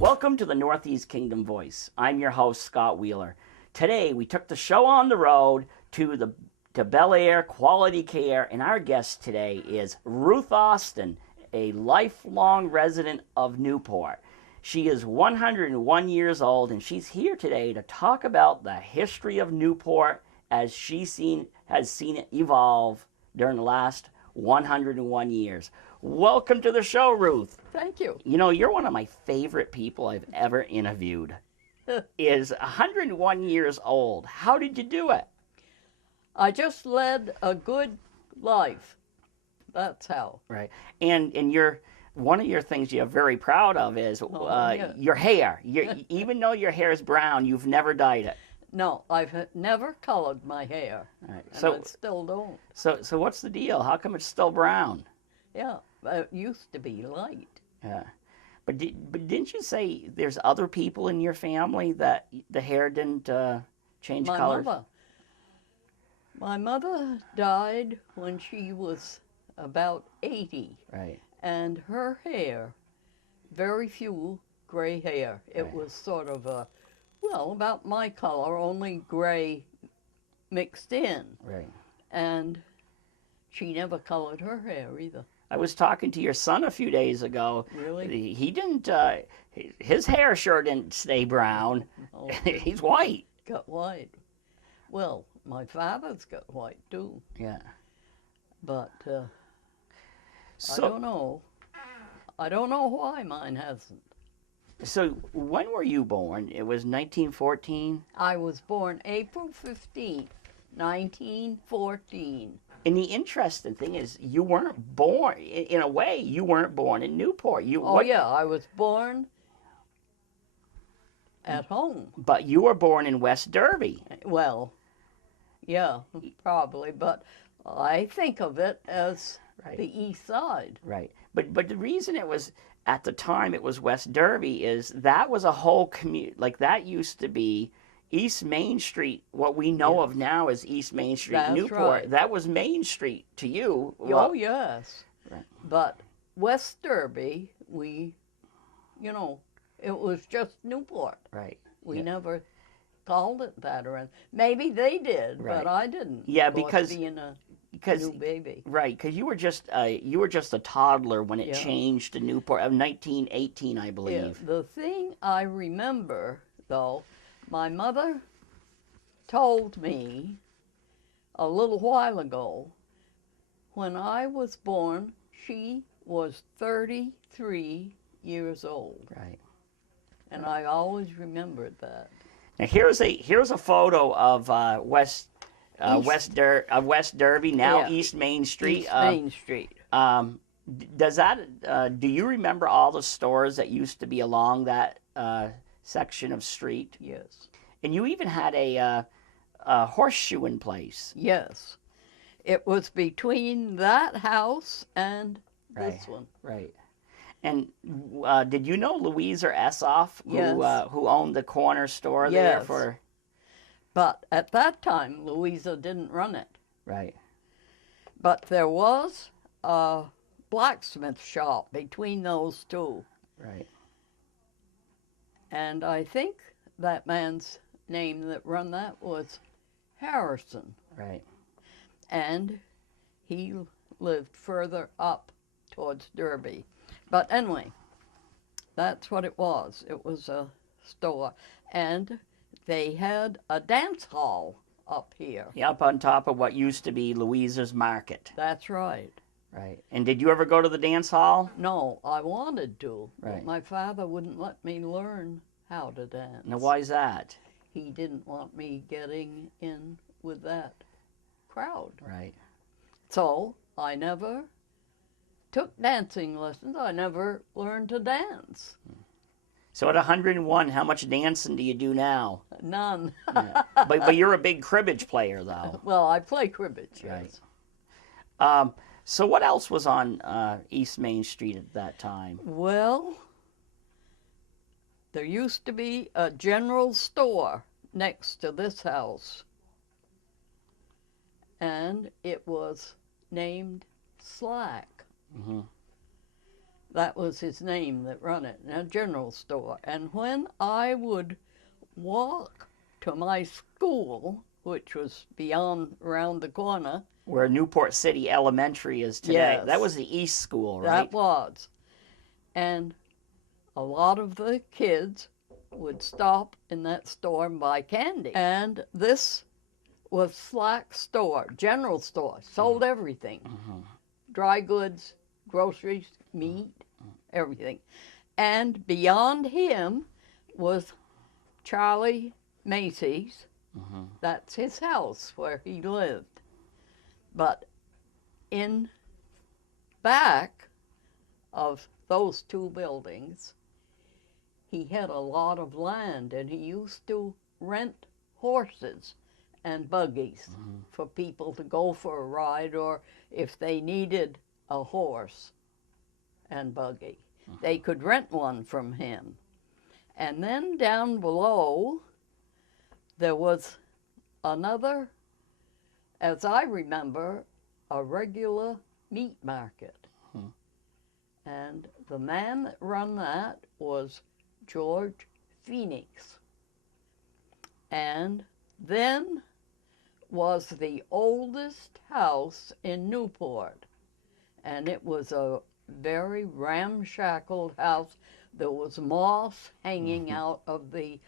Welcome to the Northeast Kingdom Voice. I'm your host, Scott Wheeler. Today, we took the show on the road to Bel Air Quality Care, and our guest today is Ruth Austin, a lifelong resident of Newport. She is 101 years old, and she's here today to talk about the history of Newport as has seen it evolve during the last 101 years. Welcome to the show, Ruth. Thank you. You know, you're one of my favorite people I've ever interviewed. Is 101 years old. How did you do it? I just led a good life. That's how. Right. And one of your things you're very proud of is your hair. Even though your hair is brown, you've never dyed it. No, I've never colored my hair. Right. And I still don't. So what's the deal? How come it's still brown? Yeah, it used to be light. Yeah. But didn't you say there's other people in your family that the hair didn't change color? My mother died when she was about 80. Right. And her hair, very few gray hair. It was sort of about my color, only gray mixed in. Right. And she never colored her hair either. I was talking to your son a few days ago. Really? He didn't, his hair sure didn't stay brown. Oh. He's white. Got white. Well, my father's got white too. Yeah. But so, I don't know. I don't know why mine hasn't. So when were you born? It was 1914? I was born April 15th, 1914. And the interesting thing is, you weren't born, in a way, you weren't born in Newport. Yeah, I was born at home. But you were born in West Derby. Well, yeah, probably, but I think of it as the east side. Right. But the reason it was, at the time, it was West Derby is that was a whole community, like that used to be East Main Street, what we know of now as East Main Street, That's Newport. right. That was Main Street to you. Oh, yes. Right. But West Derby, it was just Newport. Right. We never called it that or anything. Maybe they did, but I didn't. Yeah, because being a new baby. Right, because you were just a toddler when it changed to Newport of 1918, I believe. Yeah, the thing I remember, though, my mother told me a little while ago, when I was born, she was 33 years old. Right. And I always remembered that. Now here's a photo of West Derby, now East Main Street. East Main Street. Do you remember all the stores that used to be along that section of street? Yes. And you even had a horseshoeing place. Yes. It was between that house and this one. Right. And did you know Louisa Essoff, Yes. who owned the corner store there for? But at that time, Louisa didn't run it. Right. But there was a blacksmith shop between those two. Right. And I think that man's name that run that was Harrison. Right. And he lived further up towards Derby. But anyway, that's what it was. It was a store. And they had a dance hall up here. Yeah, up on top of what used to be Louisa's Market. That's right. Right. And did you ever go to the dance hall? No, I wanted to. Right. But my father wouldn't let me learn how to dance. Now, why is that? He didn't want me getting in with that crowd. Right. So I never took dancing lessons. I never learned to dance. So at 101, how much dancing do you do now? None. Yeah. But you're a big cribbage player, though. Well, I play cribbage, yes. Right. So what else was on East Main Street at that time? Well, there used to be a general store next to this house. And it was named Slack. Mm-hmm. That was his name that run it, a general store. And when I would walk to my school, which was beyond around the corner. Where Newport City Elementary is today. Yes. That was the East School, right? That was. And a lot of the kids would stop in that store and buy candy. And this was Slack store, general store, sold everything. Dry goods, groceries, meat, everything. And beyond him was Charlie Macy's. That's his house where he lived. But in back of those two buildings, he had a lot of land, and he used to rent horses and buggies for people to go for a ride, or if they needed a horse and buggy, they could rent one from him. And then down below, there was another, as I remember, a regular meat market. And the man that run that was George Phoenix. And then was the oldest house in Newport. And it was a very ramshackle house. There was moss hanging out of the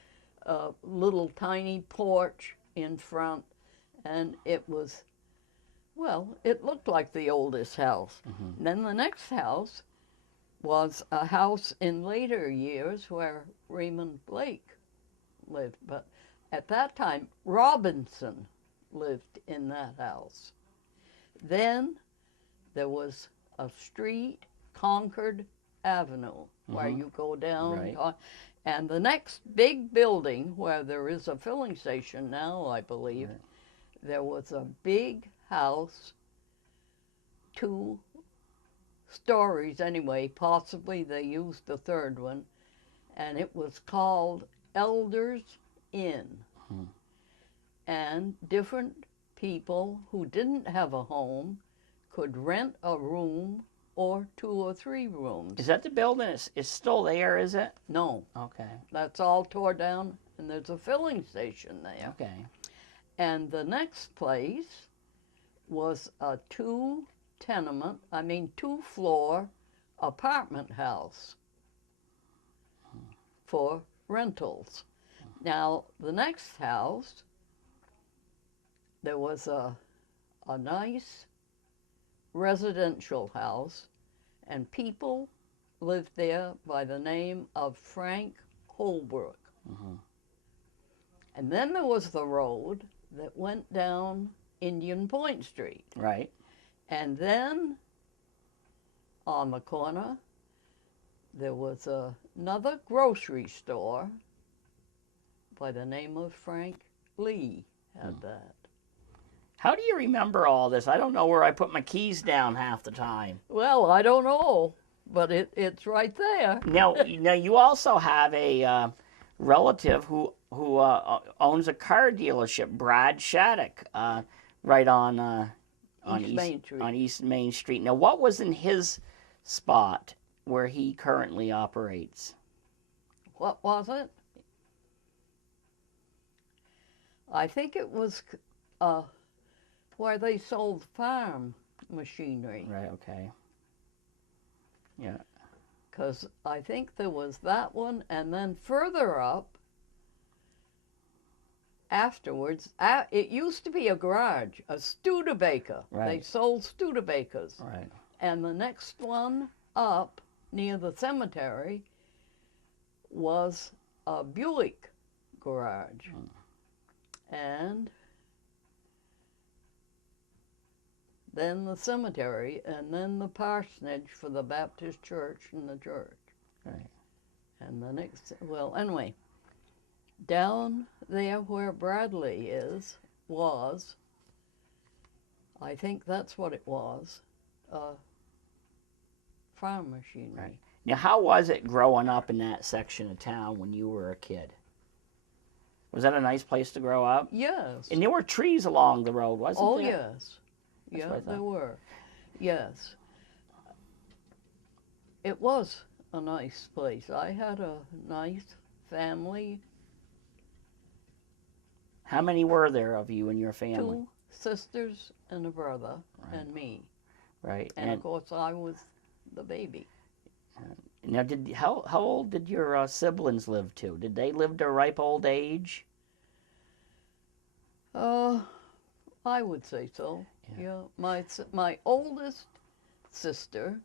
little tiny porch in front. And it was, well, it looked like the oldest house. And then the next house was a house in later years where Raymond Blake lived. But at that time, Robinson lived in that house. Then there was a street, Concord Avenue, where you go down. Right. And the next big building, where there is a filling station now, I believe, there was a big house, 2 stories anyway, possibly they used the third one, and it was called Elders Inn. And different people who didn't have a home could rent a room or 2 or 3 rooms. Is that the building? It's still there, is it? No. Okay. That's all tore down, and there's a filling station there. Okay. And the next place was a 2-floor apartment house for rentals. Now, the next house, there was a nice residential house, and people lived there by the name of Frank Holbrook. And then there was the road that went down Indian Point Street. Right. And then on the corner, there was another grocery store by the name of Frank Lee had that. How do you remember all this? I don't know where I put my keys down half the time. Well, I don't know, but it's right there. Now you also have a relative who owns a car dealership, Brad Shattuck, right on East Main Street. Now, what was in his spot where he currently operates? What was it? I think it was where they sold farm machinery. Right, okay. Yeah. Because I think there was that one, and then further up, afterwards, it used to be a garage, a Studebaker. Right. They sold Studebakers. Right. And the next one up near the cemetery was a Buick garage. And then the cemetery, and then the parsonage for the Baptist church and the church. Right. And the next, well, anyway, down there where Bradley was, I think that's what it was, farm machinery. Right. Now, how was it growing up in that section of town when you were a kid? Was that a nice place to grow up? Yes. And there were trees along the road, wasn't Oh, there? yes. That's Yeah, what I thought. there were. Yes. it was a nice place. I had a nice family, How many were there of you and your family? 2 sisters and a brother, Right. and me. Right. And of course, I was the baby. Now, how old did your siblings live to? Did they live to a ripe old age? Uh, I would say so. Yeah. Yeah. My oldest sister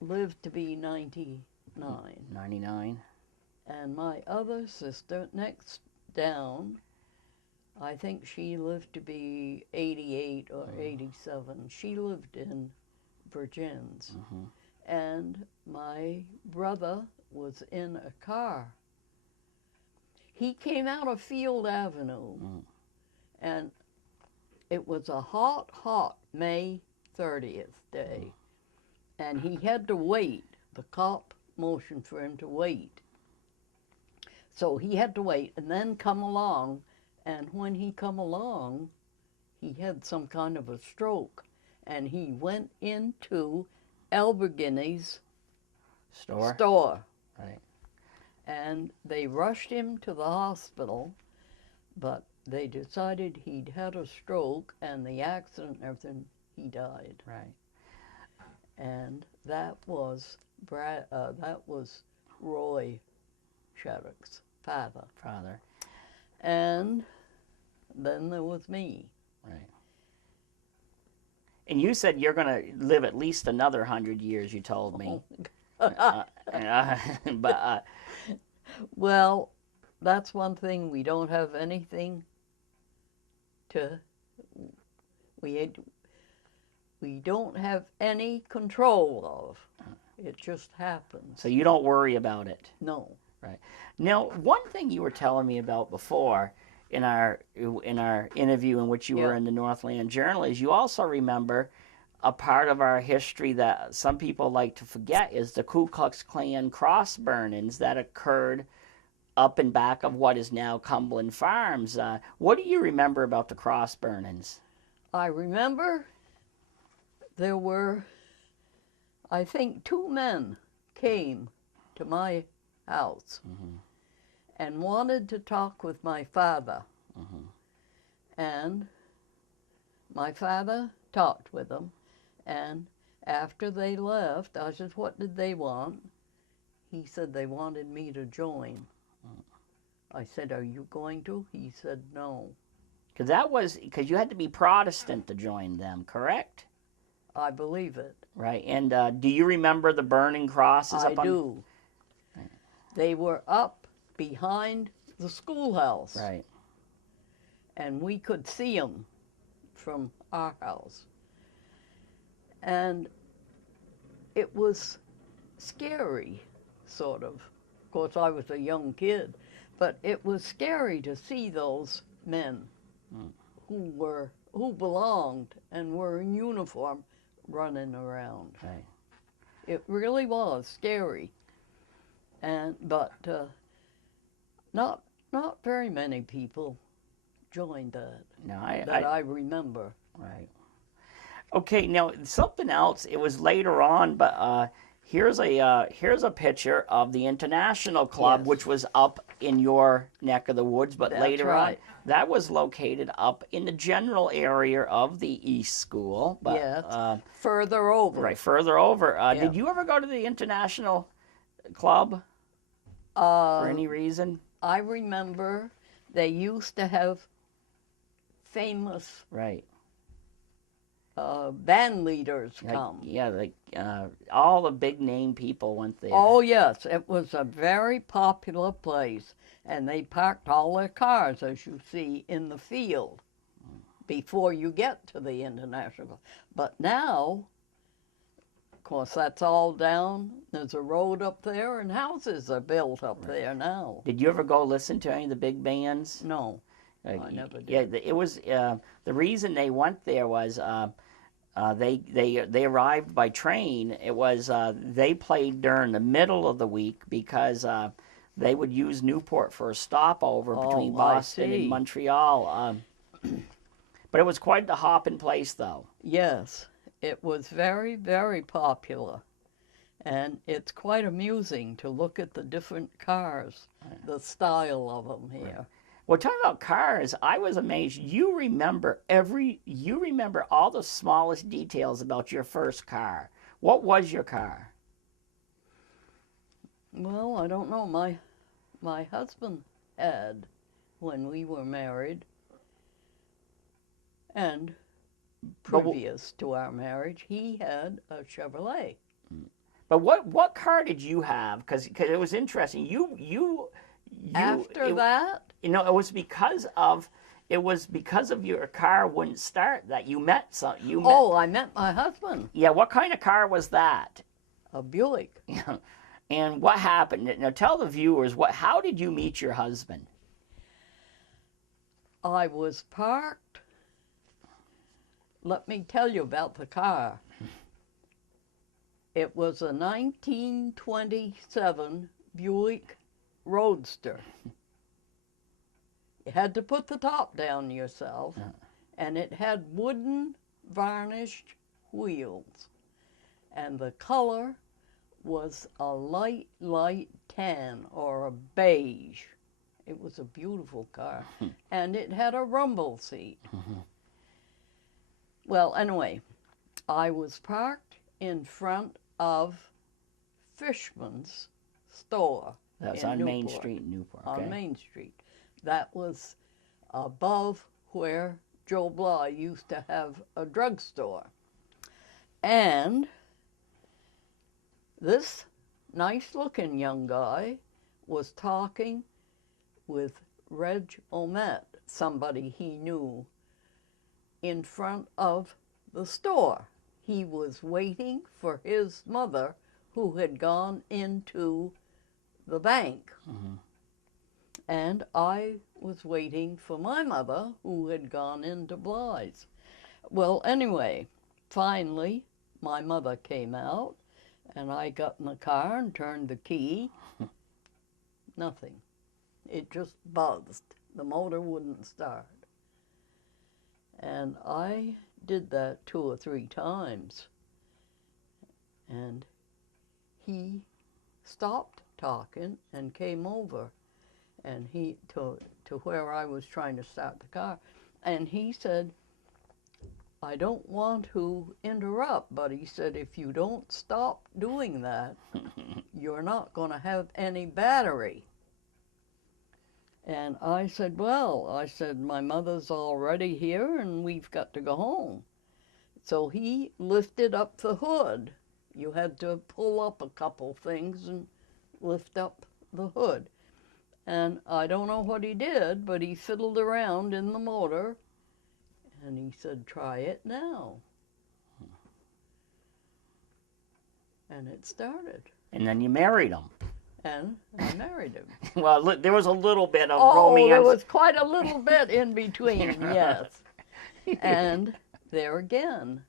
lived to be 99. 99. And my other sister, next down, I think she lived to be 88 or 87. She lived in Virgins. Mm-hmm. And my brother was in a car. He came out of Field Avenue, and it was a hot, hot May 30th day. And he had to wait. The cop motioned for him to wait. So he had to wait and then come along. And when he come along, he had some kind of a stroke. And he went into Alberghini's store. Right. And they rushed him to the hospital, but they decided he'd had a stroke, and the accident and everything, he died. Right. And that was Roy Shattuck's father. And then there was me. Right. And you said you're going to live at least another 100 years, you told me. But well, that's one thing we don't have anything to. We don't have any control of. It just happens. so you don't worry about it. No. Right. Now, one thing you were telling me about before in our interview in which you were in the Northland Journal is you also remember a part of our history that some people like to forget is the Ku Klux Klan cross burnings that occurred up and back of what is now Cumberland Farms. What do you remember about the cross burnings? I remember there were, I think, 2 men came to my house and wanted to talk with my father. And my father talked with them. And after they left, I said, what did they want? He said they wanted me to join. I said, are you going to? He said, no. Because you had to be Protestant to join them, correct? I believe it. Right. And do you remember the burning crosses? I do. They were up behind the schoolhouse. Right. And we could see them from our house. And it was scary, sort of. Of course, I was a young kid, but it was scary to see those men who belonged and were in uniform running around. Right. It really was scary. But not very many people joined that. No, I remember. Right. Okay. Now something else. It was later on, but here's a picture of the International Club, Yes. which was up in your neck of the woods. But That's later right. on, that was located up in the general area of the East School. But, Yes. Further over. Right. Further over. Yeah. Did you ever go to the International Club for any reason? I remember they used to have famous Right. band leaders come. Yeah, like all the big name people went there. Oh, yes. It was a very popular place. And they parked all their cars, as you see, in the field before you get to the International. But now, of course, that's all down. There's a road up there, and houses are built up there now. Did you ever go listen to any of the big bands? No, I never did. Yeah, it was the reason they went there was they arrived by train. It was they played during the middle of the week because they would use Newport for a stopover between Boston and Montreal. But it was quite the hopping place, though. Yes, it was very, very popular. And it's quite amusing to look at the different cars, the style of them here. Well, talking about cars, I was amazed. You remember all the smallest details about your first car. What was your car? Well, I don't know. My husband had when we were married, and previous to our marriage, he had a Chevrolet. But what car did you have? Because it was interesting. After that, you know, it was because of your car wouldn't start that you met some. Oh, I met my husband. Yeah, what kind of car was that? A Buick. And what happened? Now tell the viewers how did you meet your husband? I was parked. Let me tell you about the car. It was a 1927 Buick Roadster. You had to put the top down yourself, and it had wooden varnished wheels. And the color was a light tan or a beige. It was a beautiful car. And it had a rumble seat. Well, anyway, I was parked in front of Fishman's store. That's in on Main Newport. Street in Newport. Okay? On Main Street. That was above where Joe Blah used to have a drugstore. And this nice-looking young guy was talking with Reg Omet, somebody he knew, in front of the store. He was waiting for his mother, who had gone into the bank. And I was waiting for my mother, who had gone into Bly's. Well, anyway, finally, my mother came out, and I got in the car and turned the key. Nothing. It just buzzed. The motor wouldn't start. And I did that 2 or 3 times. And he stopped talking and came over, and he to where I was trying to start the car, and he said, "I don't want to interrupt, but," he said, "if you don't stop doing that, you're not going to have any battery." And I said, "Well," I said, "my mother's already here and we've got to go home." So he lifted up the hood. You had to pull up a couple things and lift up the hood. And I don't know what he did, but he fiddled around in the motor, and he said, "Try it now." And it started. And then you married him. And I married him. Well, look, there was a little bit of Oh, romance. there was quite a little bit in between, yes. And there again,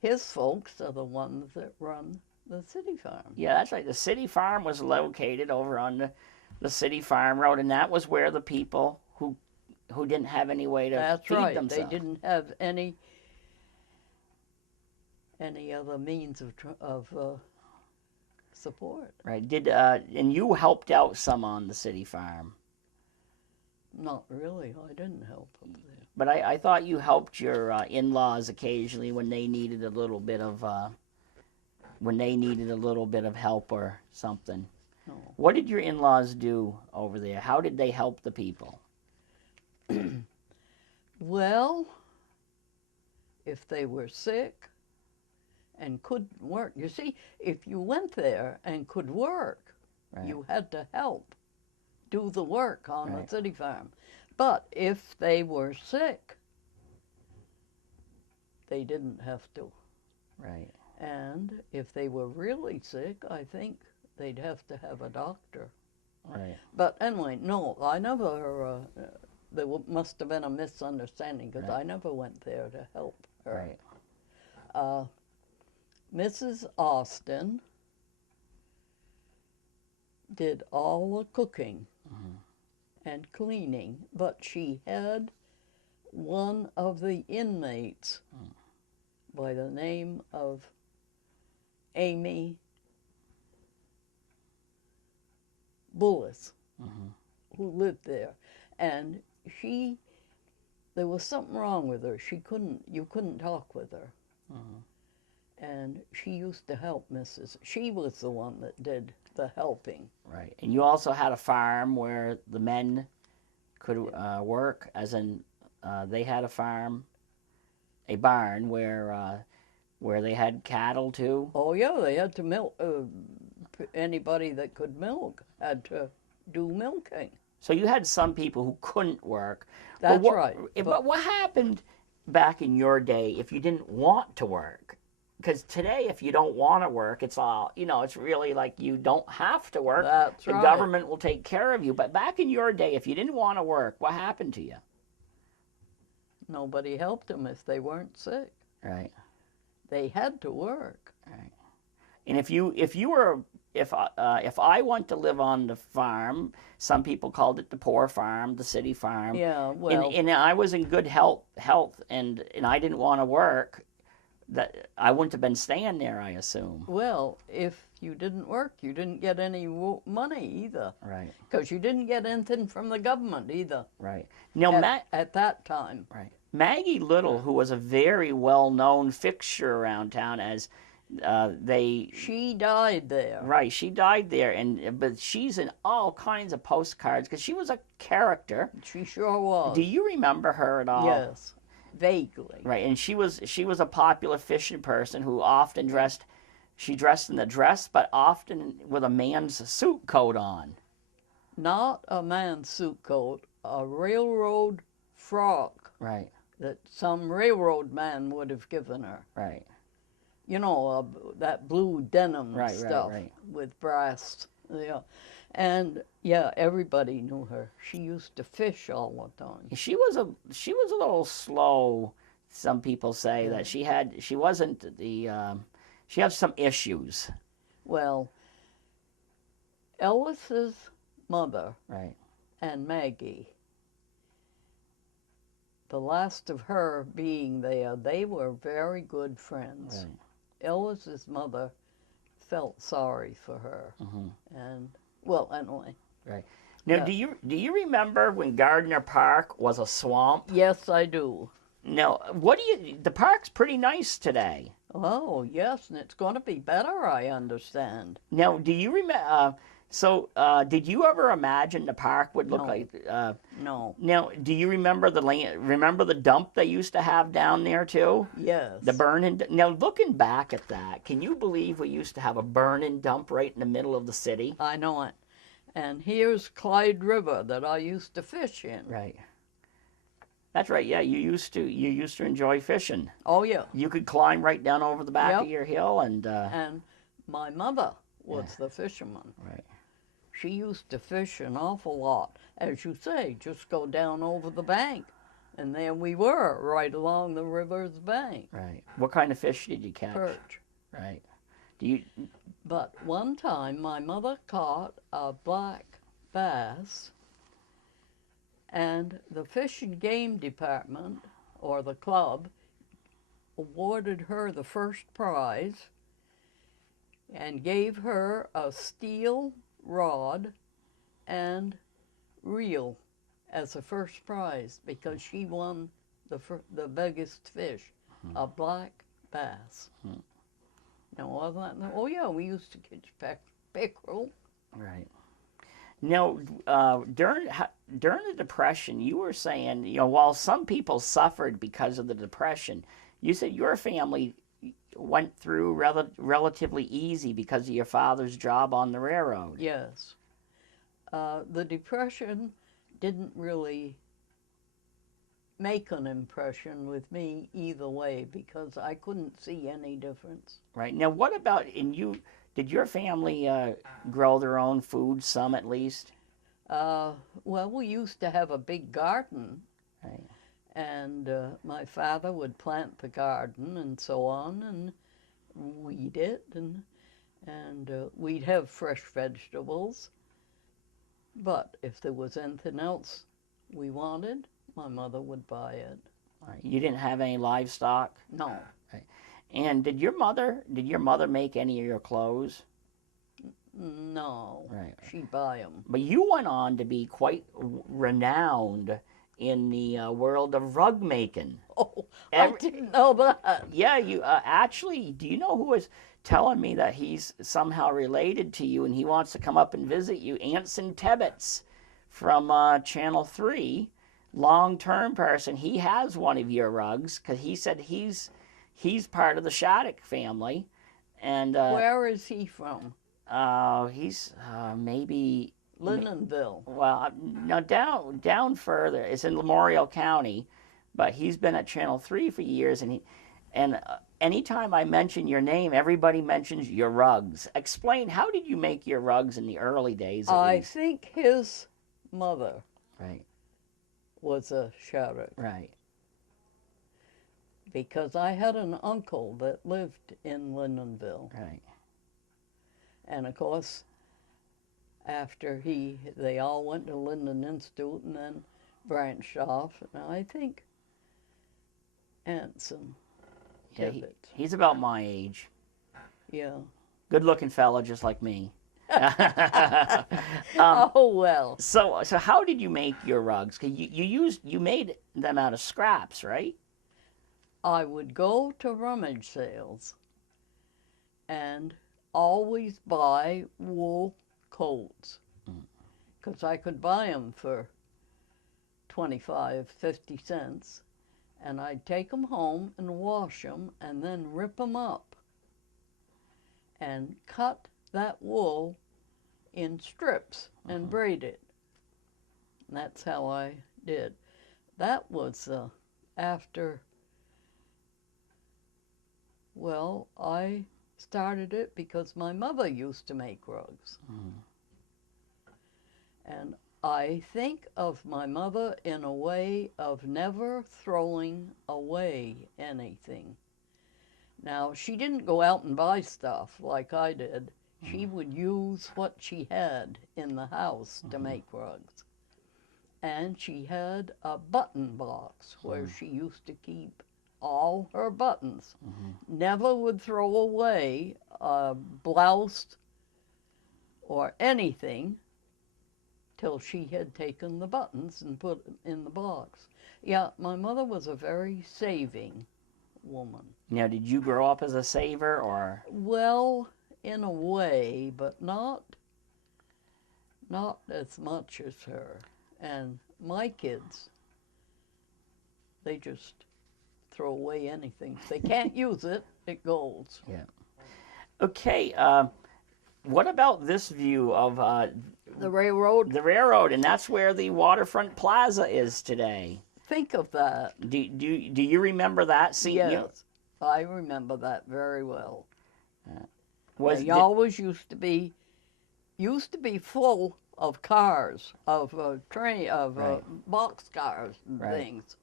his folks are the ones that run the city farm. Yeah, that's right. The city farm was located over on the city farm road, and that was where the people who didn't have any way to That's feed right. themselves. They didn't have any other means of support. Right. And you helped out some on the city farm. Not really. I didn't help them there. But I thought you helped your in-laws occasionally when they needed a little bit of help or something. No. What did your in-laws do over there? How did they help the people? Well, if they were sick and couldn't work, you see, if you went there and could work, Right. you had to help do the work on Right. the city farm. But if they were sick, they didn't have to. Right. And if they were really sick, I think they'd have to have a doctor. Right. But anyway, no, I never, must have been a misunderstanding, because Right. I never went there to help her. Right. Mrs. Austin did all the cooking and cleaning, but she had one of the inmates by the name of Amy Bullis, who lived there. And there was something wrong with her. You couldn't talk with her. And she used to help she was the one that did the helping. Right. And you also had a farm where the men could work, as in they had a farm, a barn where they had cattle too. Oh yeah, they had to milk. Anybody that could milk had to do milking. So you had some people who couldn't work. That's right. But what happened back in your day if you didn't want to work? Because today, if you don't want to work, it's all, it's really like you don't have to work. That's the right. government will take care of you. But back in your day, if you didn't want to work, what happened to you? Nobody helped them if they weren't sick. Right. They had to work. Right. And if I want to live on the farm, some people called it the poor farm, the city farm. Yeah, well. And I was in good health, and I didn't want to work. That I wouldn't have been staying there, I assume. Well, if you didn't work, you didn't get any money either. Right. Because you didn't get anything from the government either. Right. Now, at that time. Right. Maggie Little, who was a very well-known fixture around town, as She died there. Right. She died there, but she's in all kinds of postcards because she was a character. She sure was. Do you remember her at all? Yes. Vaguely. Right, and she was a popular fishing person who often dressed in the dress, but often with a man's suit coat on. Not a man's suit coat, a railroad frock. Right. That some railroad man would have given her. Right. That blue denim stuff with brass. Yeah. And yeah, everybody knew her. She used to fish all the time. She was a little slow. Some people say that she had some issues. Well, Ellis's mother, right, and Maggie, the last of her being there, they were very good friends. Right. Ellis's mother felt sorry for her, and well, anyway. Right. Now, do you remember when Gardner Park was a swamp? Yes, I do. Now, the park's pretty nice today. Oh, yes, and it's going to be better, I understand. Now, do you remember? Did you ever imagine the park would look like? No. Now, do you remember Remember the dump they used to have down there too? Yes. The burn-in. Now, looking back at that, can you believe we used to have a burn-in dump right in the middle of the city? I know it. And here's Clyde River that I used to fish in. Right. That's right. Yeah, you used to enjoy fishing. Oh yeah. You could climb right down over the back of your hill and. And my mother was the fisherman. Right. She used to fish an awful lot. As you say, just go down over the bank. And there we were, right along the river's bank. Right. What kind of fish did you catch? Perch. Right. But one time, my mother caught a black bass, and the Fish and Game Department, or the club, awarded her the first prize and gave her a steel rod and reel as a first prize because she won the biggest fish, a black bass. Now, wasn't that? Oh yeah, we used to catch pickerel. Right. Now, during the Depression, you were saying, while some people suffered because of the Depression, you said your family went through relatively easy because of your father's job on the railroad. Yes. The Depression didn't really make an impression with me either way because I couldn't see any difference. Right. Now, what about did your family grow their own food, some at least? Well, we used to have a big garden. Right. And my father would plant the garden and so on and weed it and we'd have fresh vegetables. But if there was anything else we wanted, my mother would buy it. Right. You didn't have any livestock? No. Right. And did your mother make any of your clothes? No, Right. she'd buy them. But you went on to be quite renowned in the world of rug making. Oh, I Every, didn't know that. yeah, you actually, do you know who was telling me that he's somehow related to you and he wants to come up and visit you? Anson Tebbets from Channel 3, long-term person. He has one of your rugs because he said he's part of the Shattuck family. And Where is he from? he's maybe, Lindenville. well, no, down further. It's in Memorial County, but he's been at Channel 3 for years, and anytime I mention your name, everybody mentions your rugs. Explain, how did you make your rugs in the early days? I think his mother Right, was a Shattuck right, because I had an uncle that lived in Lindenville. right. And of course, after they all went to Linden Institute and then branched off. And I think Anson Yeah, Tibbet. he's about my age. Yeah. Good-looking fella, just like me. Oh well. So how did you make your rugs? 'Cause you made them out of scraps, right? I would go to rummage sales and always buy wool coats because I could buy them for 25, 50 cents, and I'd take them home and wash them and then rip them up and cut that wool in strips and braid it. And that's how I did. That was after, well, I started it because my mother used to make rugs. And I think of my mother in a way of never throwing away anything. Now, she didn't go out and buy stuff like I did. She would use what she had in the house to make rugs. And she had a button box where she used to keep all her buttons. Never would throw away a blouse or anything till she had taken the buttons and put them in the box. Yeah, my mother was a very saving woman. Now, did you grow up as a saver, or? Well, in a way, but not as much as her. And my kids, they just throw away anything. If they can't use it, it goes. Yeah. Okay, what about this view of The railroad, the railroad? And that's where the waterfront plaza is today. think of that. Do you remember that scene? Yes, I remember that very well. Was They always used to be full of cars, of Right. box cars and Right. things.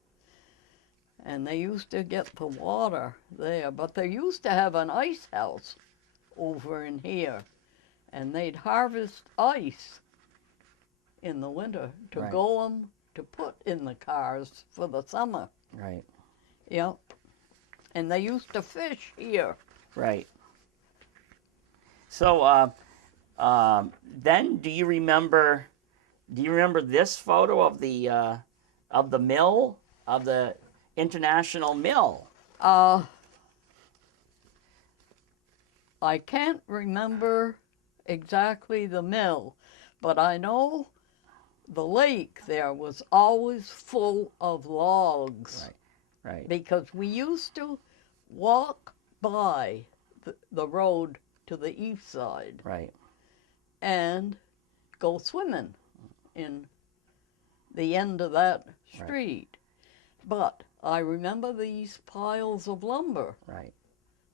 And they used to get the water there, but they used to have an ice house over in here, and they'd harvest ice in the winter to Right. to put in the cars for the summer. Right, Yep. And they used to fish here. right. So then, do you remember this photo of the mill, of the International Mill? I can't remember exactly the mill, but I know the lake there was always full of logs. Right. Because we used to walk by the road to the east side Right. and go swimming in the end of that street. But I remember these piles of lumber Right.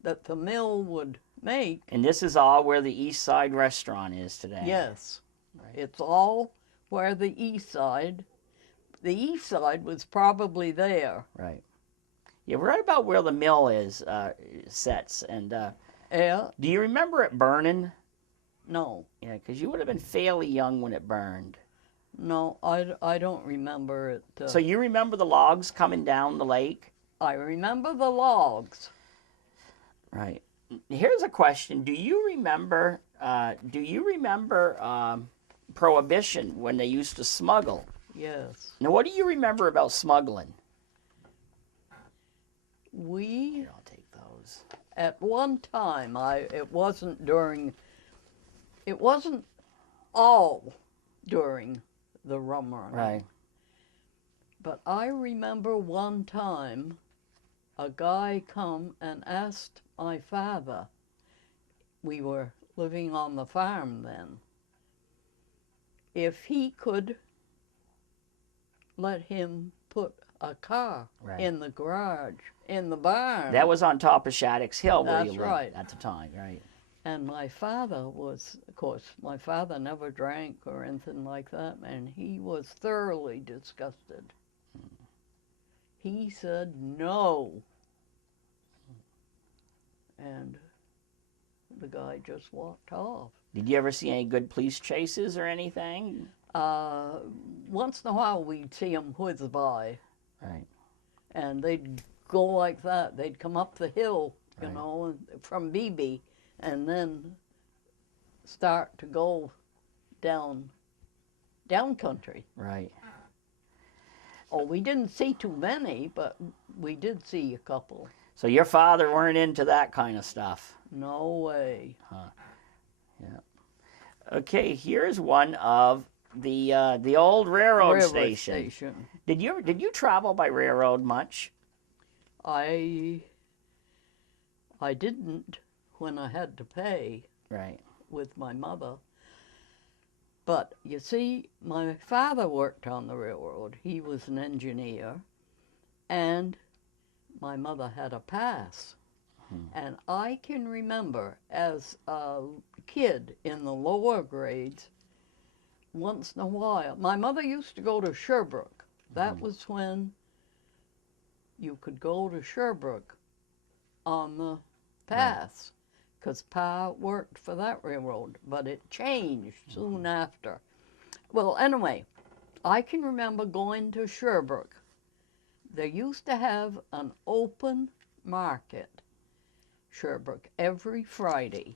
that the mill would make. And this is all where the East Side restaurant is today. Yes. Right. It's all where the east side was probably there. Right. Yeah, right about where the mill is sets. And Yeah? do you remember it burning? No. Yeah, because you would have been fairly young when it burned. No, I don't remember it. So you remember the logs coming down the lake? I remember the logs. Right. Here's a question: Do you remember? Prohibition when they used to smuggle? Yes. Now, what do you remember about smuggling? We, Here, I'll take those. at one time, it wasn't all during the rum running. Right. But I remember one time a guy come and asked my father, we were living on the farm then, if he could let him put a car Right. in the garage, in the barn. That was on top of Shattuck's Hill where That's you lived right. at the time, right? And my father was, of course, my father never drank or anything like that, and he was thoroughly disgusted. He said no. And the guy just walked off. Did you ever see any good police chases or anything? Once in a while we'd see them whiz by, Right. and they'd go like that. They'd come up the hill, you Right. know, from BB, and then start to go down country. Right. Oh, we didn't see too many, but we did see a couple. So your father weren't into that kind of stuff. No way. Yeah. Okay, here's one of the old railroad station. Did you travel by railroad much? I didn't when I had to pay Right. with my mother. But you see, my father worked on the railroad. He was an engineer, and my mother had a pass. And I can remember as a kid in the lower grades, once in a while, my mother used to go to Sherbrooke. That was when you could go to Sherbrooke on the pass, because Pa worked for that railroad, but it changed soon after. Well, anyway, I can remember going to Sherbrooke. They used to have an open market, Sherbrooke, every Friday,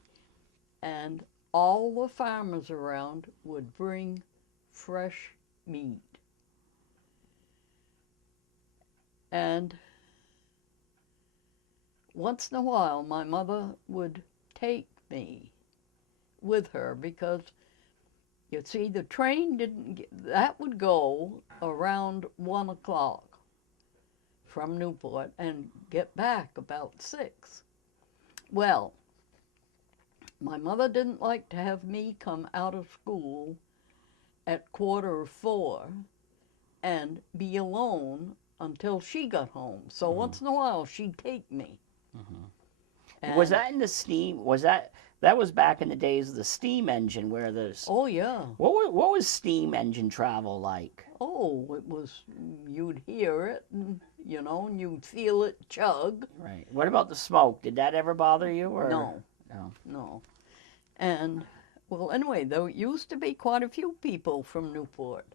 and all the farmers around would bring fresh meat. And once in a while, my mother would take me with her because, you see, the train that would go around 1 o'clock from Newport and get back about 6. Well, my mother didn't like to have me come out of school at 3:45 and be alone until she got home. So once in a while, she'd take me. Was that in the steam? That was back in the days of the steam engine, where there's. Oh, yeah. What was steam engine travel like? Oh, it was, you'd hear it, and, you know, and you'd feel it chug. Right. What about the smoke? Did that ever bother you? Or? No. No. No. And, well, anyway, there used to be quite a few people from Newport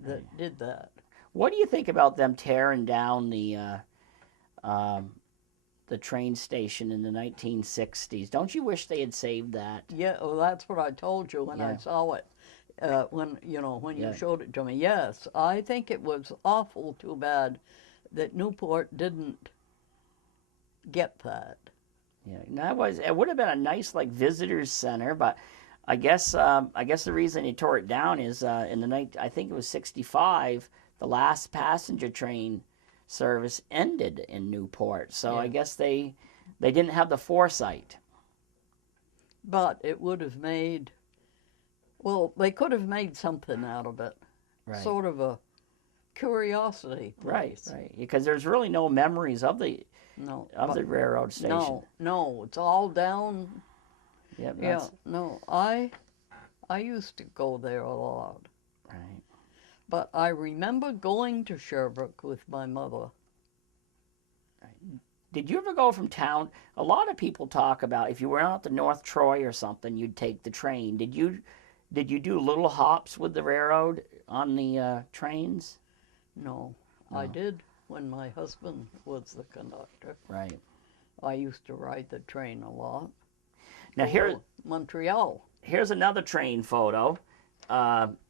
that did that. What do you think about them tearing down the train station in the 1960s? Don't you wish they had saved that? Yeah, well, that's what I told you when I Yeah. saw it. When Yeah. you showed it to me. Yes, I think it was awful too bad that Newport didn't get that. Yeah, it would have been a nice like visitors center, but I guess the reason they tore it down is in the night, I think it was 65, the last passenger train service ended in Newport. So I guess they didn't have the foresight. But it would have made, well, they could have made something out of it. Right. Sort of a curiosity place. Right. Because there's really no memories of the the railroad station. No, it's all down. Yep, Yeah, no, I used to go there a lot. Right. But I remember going to Sherbrooke with my mother. Did you ever go from town? A lot of people talk about if you were out to North Troy or something, you'd take the train. Did you do little hops with the railroad on the trains? No, I did when my husband was the conductor. Right. I used to ride the train a lot. Now To Montreal. here's another train photo.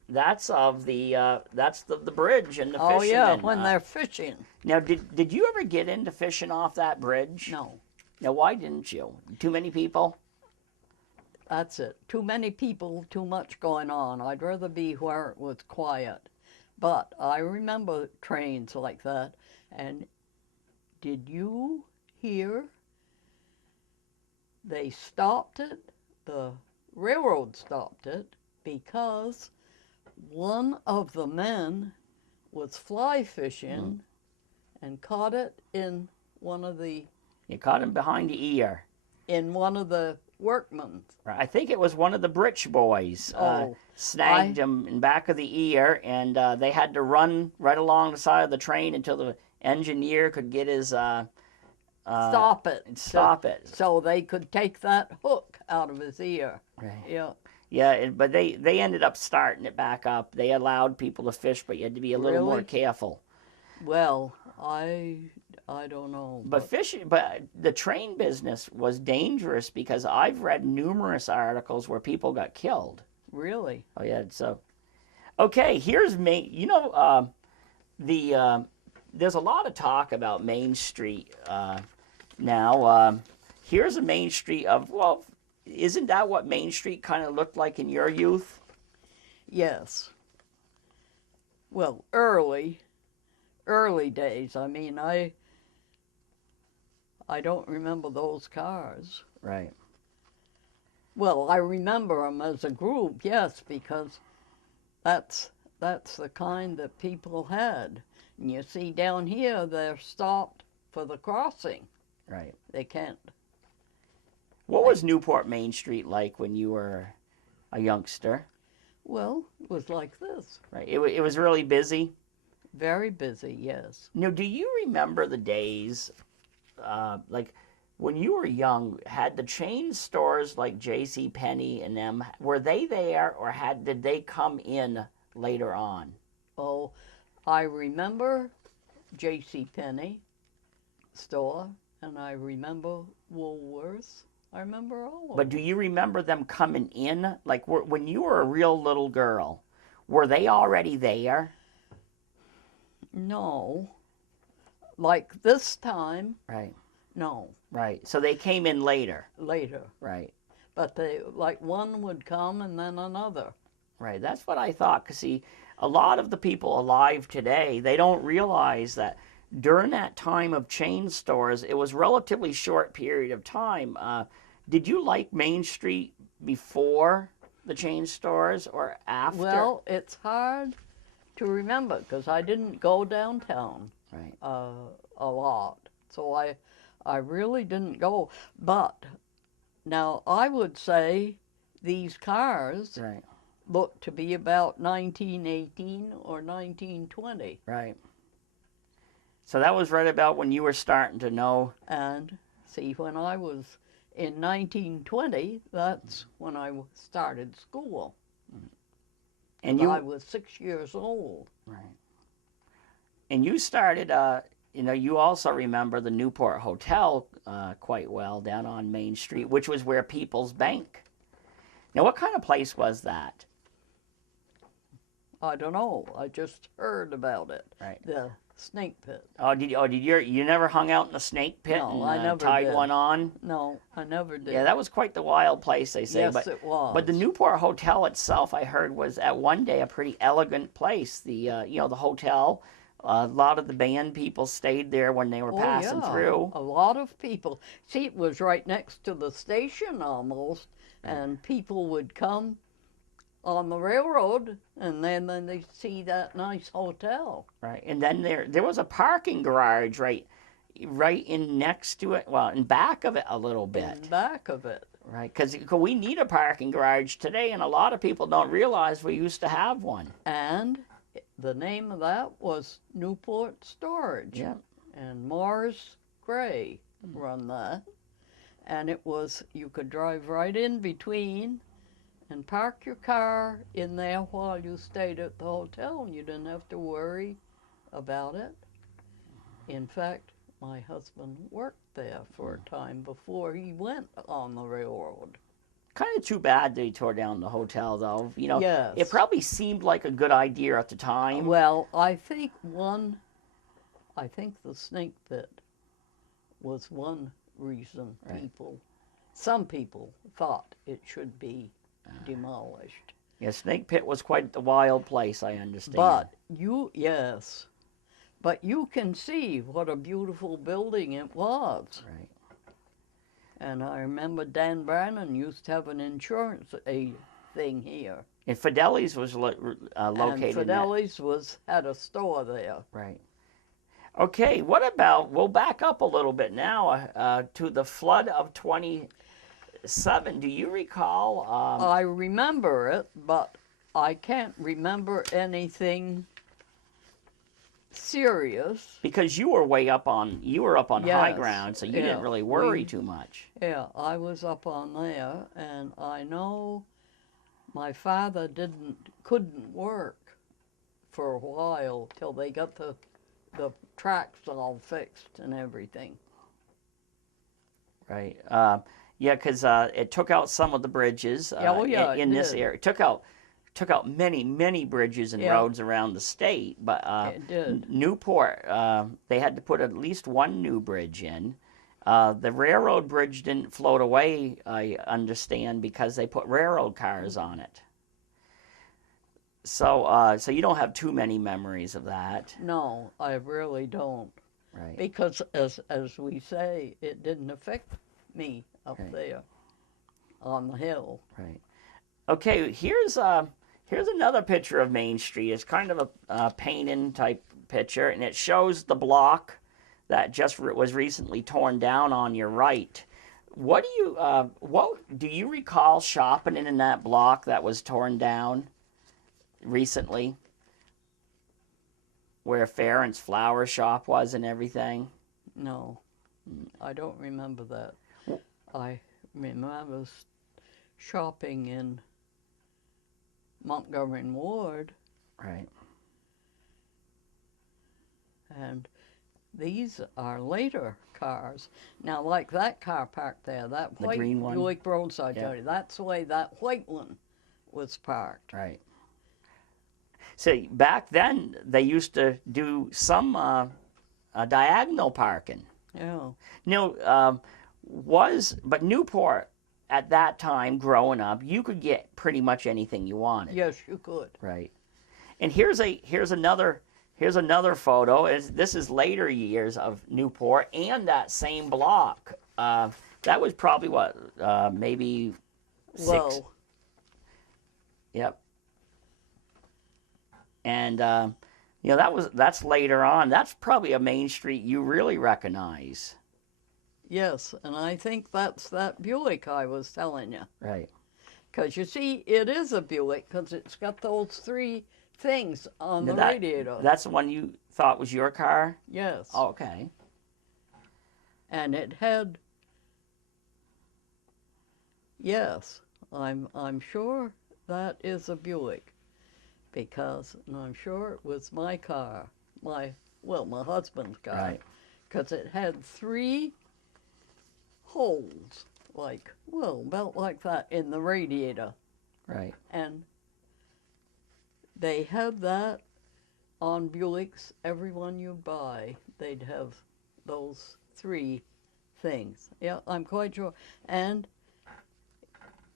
That's of the bridge and the Oh yeah, fishermen. when they're fishing. Now, did you ever get into fishing off that bridge? No, Now, why didn't you? Too many people? that's it. Too many people, too much going on. I'd rather be where it was quiet. But I remember trains like that. And did you hear they stopped it? The railroad stopped it because one of the men was fly fishing and caught it in one of the You caught him behind the ear. workmen's. Right. I think it was one of the Britch boys snagged him in back of the ear, and they had to run right along the side of the train until the engineer could get his Stop it. stop it. So they could take that hook out of his ear. Right. Yeah. Yeah, but they ended up starting it back up. They allowed people to fish, but you had to be a little more Really? careful. Well, I don't know. But the train business was dangerous because I've read numerous articles where people got killed. Really? Oh yeah, so okay. Here's Main. You know, there's a lot of talk about Main Street now. Here's a Main Street of isn't that what Main Street kind of looked like in your youth? Yes. Well, early days. I mean, I don't remember those cars. Right. Well, I remember them as a group, yes, because that's the kind that people had. And you see down here, they're stopped for the crossing. Right. They can't. What was Newport Main Street like when you were a youngster? Well, it was like this. Right. It was really busy. Very busy, yes. Now, do you remember the days, like when you were young? Had the chain stores like J.C. Penney and them, were they there, or did they come in later on? Oh, I remember J.C. Penney store, and I remember Woolworths. I remember all of them. But do you remember them coming in? Like when you were a real little girl, were they already there? No. Like this time, Right. no. Right. So they came in later. Later. Right. But like one would come and then another. Right. That's what I thought. Because see, a lot of the people alive today, they don't realize that during that time of chain stores, it was a relatively short period of time. Did you like Main Street before the chain stores or after? Well, it's hard to remember because I didn't go downtown Right. a lot. So I really didn't go. But now I would say these cars Right. look to be about 1918 or 1920. Right. So that was right about when you were starting to know. And see, when I was in 1920, that's when I started school. And I was 6 years old. Right. And you started, you also remember the Newport Hotel quite well down on Main Street, which was where People's Bank. Now, what kind of place was that? I don't know. I just heard about it. Right. The snake pit. You never hung out in the snake pit No, and I never tied did. one on? No, I never did. Yeah, that was quite the wild place, they say. Yes, it was. But the Newport Hotel itself, I heard, was at one day a pretty elegant place. The hotel, a lot of the band people stayed there when they were passing through. A lot of people. See, it was right next to the station almost, and people would come on the railroad, and then they see that nice hotel. Right, and then there was a parking garage right in next to it. Well, in back of it a little bit. In back of it. Right, because we need a parking garage today, and a lot of people don't realize we used to have one. And the name of that was Newport Storage. Yeah. And Morris Gray run that. And it was, you could drive right in between and park your car in there while you stayed at the hotel, and you didn't have to worry about it. In fact, my husband worked there for a time before he went on the railroad. Kind of too bad they tore down the hotel, though. You know, Yes. it probably seemed like a good idea at the time. Well, I think the snake pit was one reason Right. some people thought it should be demolished. Yeah, Snake Pit was quite the wild place, I understand. Yes, but you can see what a beautiful building it was. Right. And I remember Dan Brannon used to have an insurance thing here. And Fideli's was located And Fideli's had a store there. Right. Okay, what about, we'll back up a little bit now to the flood of 27. Do you recall? I remember it, but I can't remember anything serious. Because you were up on high Yes, ground, so you yeah, didn't really worry too much. Yeah, I was up on there, and I know my father couldn't work for a while till they got the tracks all fixed and everything. Right. Yeah, because it took out some of the bridges in this area. It took out many bridges and roads around the state. But It did. Newport, they had to put at least one new bridge in. The railroad bridge didn't float away, I understand, because they put railroad cars on it. So you don't have too many memories of that. No, I really don't. Right. Because as we say, it didn't affect me up there on the hill. Right. Okay, here's another picture of Main Street. It's kind of a painting type picture, and it shows the block that just was recently torn down on your right. What do you recall shopping in that block that was torn down recently, where Farron's flower shop was and everything? No, I don't remember that. I remember shopping in Montgomery Ward. Right. And these are later cars. Now, like that car parked there, that white green one? Buick roadside Johnny, that's the way that white one was parked. Right. See, back then they used to do some diagonal parking. Yeah. But Newport at that time, growing up, you could get pretty much anything you wanted. Yes, you could. Right. And here's another photo. This is later years of Newport and that same block. That was probably maybe 6. Whoa. Yep. And that's later on. That's probably a Main Street you really recognize. Yes, and I think that's that Buick I was telling you. Right. Because you see, it is a Buick because it's got those 3 things on the radiator. That's the one you thought was your car? Yes. Oh, okay. And it had, yes, I'm sure that is a Buick, because I'm sure it was my car, my husband's car. Right. Because it had 3 holes, about like that in the radiator. Right. And they had that on Buicks. Every one you buy, they'd have those 3 things. Yeah, I'm quite sure. And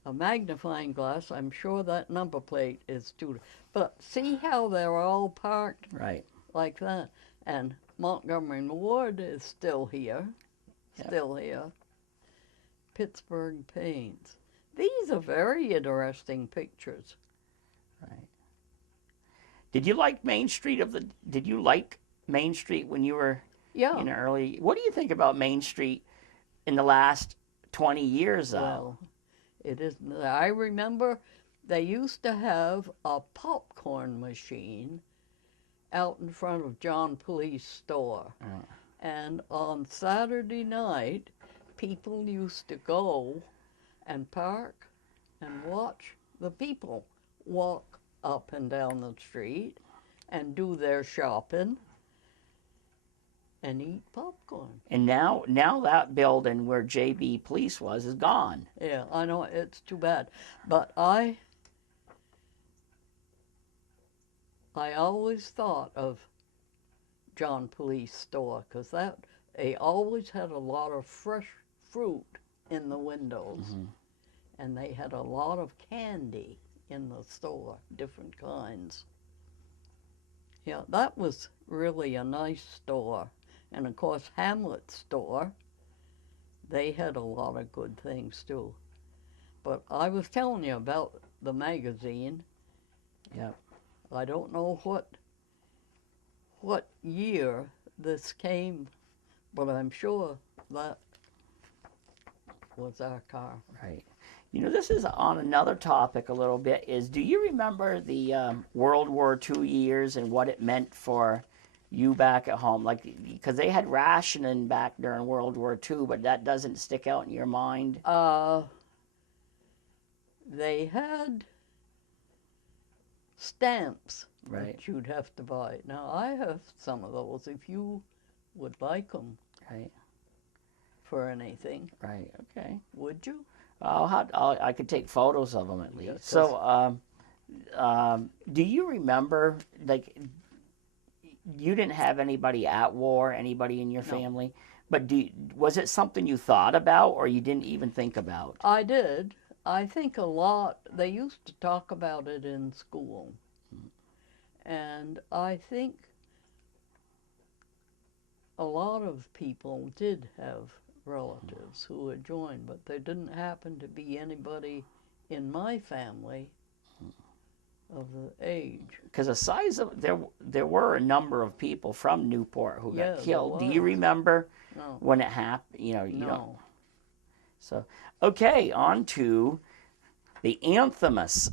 a magnifying glass, I'm sure that number plate is 2. But see how they're all parked Right. like that? And Montgomery Ward is still here. Still here. Pittsburgh Paints. These are very interesting pictures. Right. Did you like Main Street when you were in early? What do you think about Main Street in the last 20 years though? Well, it isn't. I remember they used to have a popcorn machine out in front of John Police store. Oh. And on Saturday night, people used to go and park and watch the people walk up and down the street and do their shopping. and eat popcorn. And now that building where JB Police was is gone. Yeah, I know, it's too bad. But I always thought of John Police store because they always had a lot of fresh fruit in the windows, and they had a lot of candy in the store, different kinds. Yeah, that was really a nice store. And of course, Hamlet's store, they had a lot of good things too. But I was telling you about the magazine. Yep. I don't know what year this came, but I'm sure that was our car. Right. You know, this is on another topic a little bit. Do you remember the World War II years and what it meant for you back at home? Like, because they had rationing back during World War II, but that doesn't stick out in your mind. They had stamps Right. that you'd have to buy. Now, I have some of those if you would like them Right. for anything. Right. Okay. Would you? I could take photos of them at least. Yeah, So, do you remember, like, you didn't have anybody at war, anybody in your No. family, but was it something you thought about or you didn't even think about? I did. I think a lot, they used to talk about it in school. And I think a lot of people did have relatives who had joined, but there didn't happen to be anybody in my family of the age. Because the size of there were a number of people from Newport who Yeah, got there killed. Do you was. remember No. when it happened? You don't. No. So, okay, on to the Anthemus.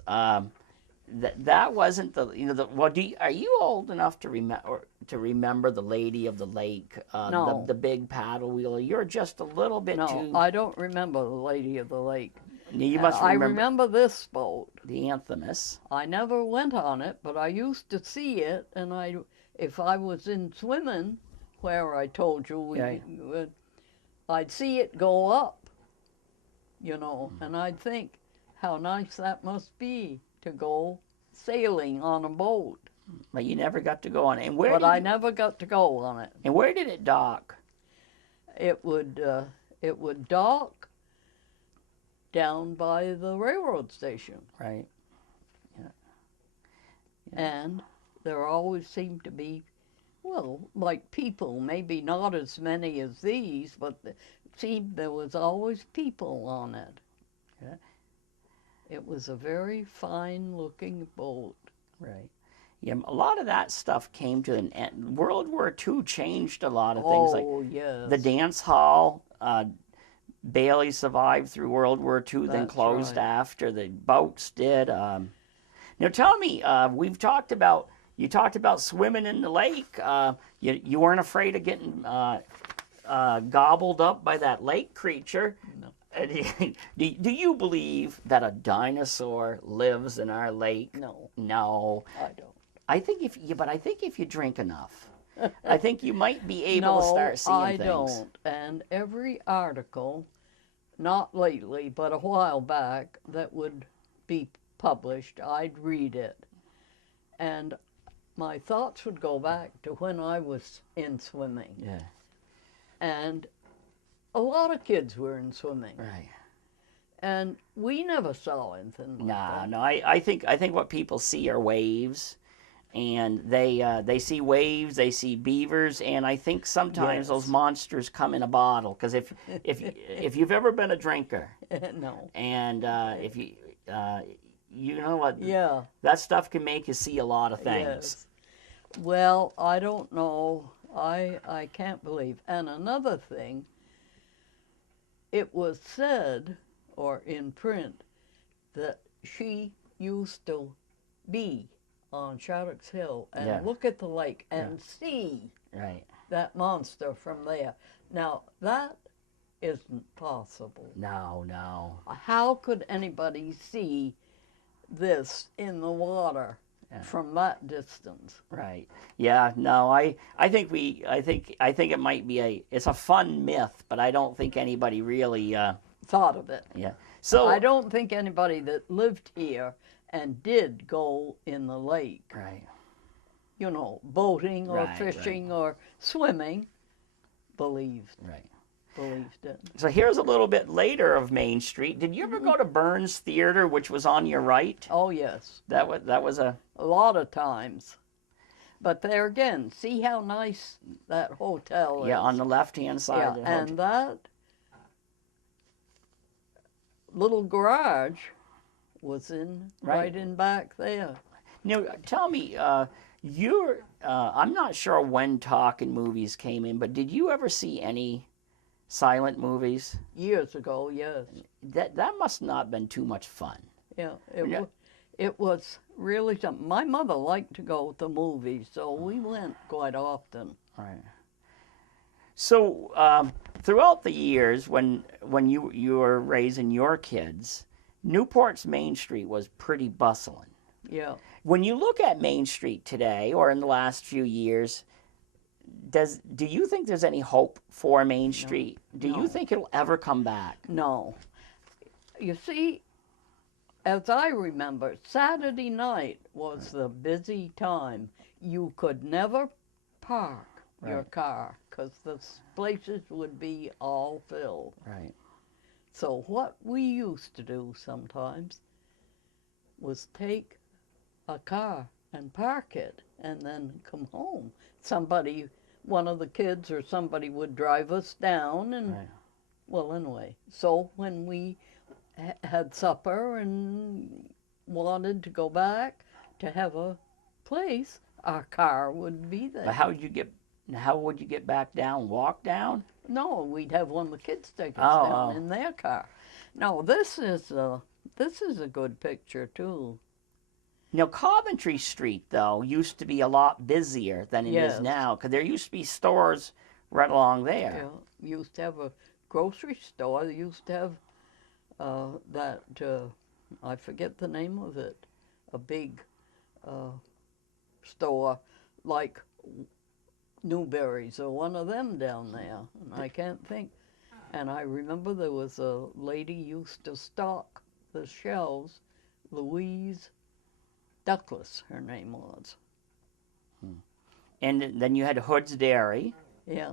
That wasn't the well. Are you old enough to remember the Lady of the Lake? No. The big paddle wheeler. You're just a little bit No, too. I don't remember the Lady of the Lake. You must I remember remember this boat. the Anthemus. I never went on it, but I used to see it, and if I was in swimming, where I told you I'd see it go up, and I'd think how nice that must be to go sailing on a boat. But you never got to go on it. But I never got to go on it. And where did it dock? It would dock down by the railroad station. Right. Yeah. And there always seemed to be, well, like people, maybe not as many as these, but it seemed there was always people on it. Yeah. It was a very fine-looking boat. Right. Yeah, a lot of that stuff came to an end. World War II changed a lot of things. Oh, yes. The dance hall, Bailey survived through World War II, then That's closed right. after. The boats did. Now tell me, you talked about swimming in the lake. You weren't afraid of getting gobbled up by that lake creature. No. Do you believe that a dinosaur lives in our lake? No, No. I don't. I think if you drink enough, I think you might be able to start seeing I things. don't. And every article, not lately, but a while back, that would be published, I'd read it. And my thoughts would go back to when I was in swimming. Yeah. And a lot of kids were in swimming. Right. And we never saw anything like that. No. I think what people see are waves, and they see waves, they see beavers, and I think sometimes Yes. those monsters come in a bottle. Because if you've ever been a drinker, No. and if you know what, Yeah. that stuff can make you see a lot of things. Yes. Well, I don't know. I can't believe. And another thing, it was said, or in print, that she used to be on Shattuck's Hill and Yeah. look at the lake and see Right. that monster from there. Now, that isn't possible. No. How could anybody see this in the water? from that distance. Right. Yeah. No. I think it might be it's a fun myth, but I don't think anybody really. Thought of it. Yeah. I So. don't think anybody that lived here and did go in the lake, Right. you know, boating or Right, fishing or swimming, believed it. So here's a little bit later of Main Street. Did you ever go to Burns Theater, which was on your right? Oh yes, That was a. a lot of times. But there again, see how nice that hotel is. Yeah, on the left-hand side Yeah, of the hotel. and that little garage was right in back there. Now, tell me, I'm not sure when talking movies came in, but did you ever see any silent movies? Years ago, yes. That must not have been too much fun. Yeah, Yeah. it was really something. My mother liked to go to movies, so we went quite often. Right. So throughout the years, when you were raising your kids, Newport's Main Street was pretty bustling. Yeah. When you look at Main Street today, or in the last few years, do you think there's any hope for Main Street? Do you think it'll ever come back? No. You see, as I remember, Saturday night was the busy time. You could never park your car because the places would be all filled. Right. So what we used to do sometimes was take a car and park it and then come home. One of the kids or somebody would drive us down and, well, anyway. So when we had supper and wanted to go back to have a place, our car would be there. But how would you get back down? Walk down? No, we'd have one of the kids take us down in their car. No, this is a good picture too. Now, Coventry Street, though, used to be a lot busier than it is now, because there used to be stores right along there. Yeah, used to have a grocery store. They used to have I forget the name of it, a big store like Newberry's or one of them down there. And I can't think. And I remember there was a lady used to stock the shelves, Louise Douglas, her name was. And then you had Hood's Dairy. Yeah.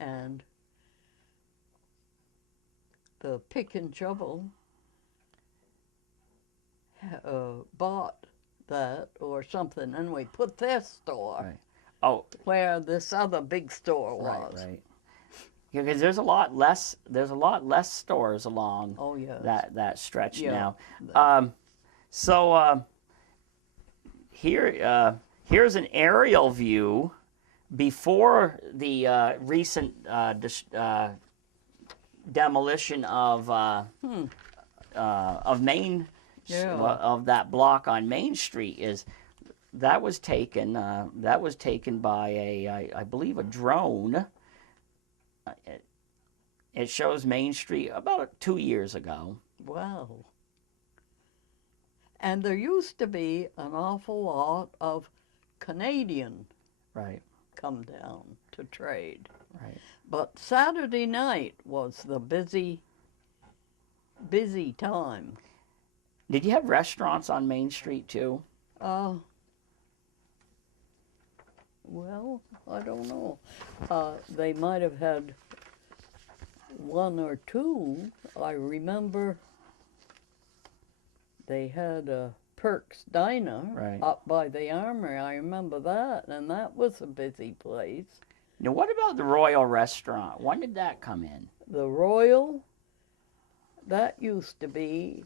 And the Pick and Shovel bought that or something, and we put their store where this other big store was. Right. Because there's a lot less stores along that stretch now. Here's an aerial view before the recent demolition of Main of that block on Main Street. That was taken by I believe a drone. It shows Main Street about 2 years ago. Wow. And there used to be an awful lot of Canadian come down to trade. Right. But Saturday night was the busy time. Did you have restaurants on Main Street too? Well, I don't know. They might have had one or two. I remember they had a Perk's Diner up by the Armory. I remember that, and that was a busy place. Now, what about the Royal Restaurant? When did that come in? The Royal, that used to be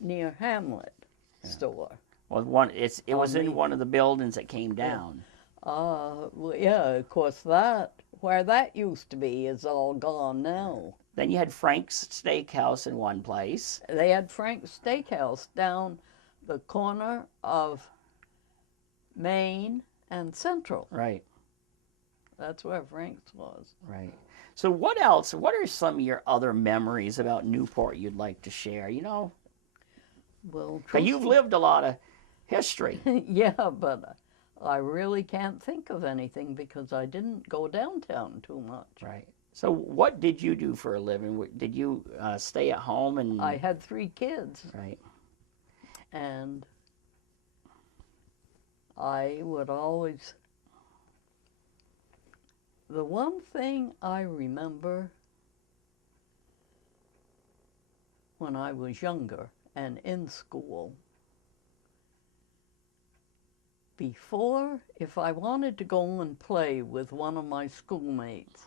near Hamlet store. Well, it was in one of the buildings that came down. Well, yeah, of course where that used to be is all gone now. Then you had Frank's Steakhouse in one place. They had Frank's Steakhouse down the corner of Main and Central. Right. That's where Frank's was. Right. So what else? What are some of your other memories about Newport you'd like to share? You know, Well, you've lived a lot of history. Yeah, but I really can't think of anything because I didn't go downtown too much. Right. So what did you do for a living? Did you stay at home and? I had 3 kids, Right. and I would always. The one thing I remember when I was younger and in school, before, if I wanted to go and play with one of my schoolmates,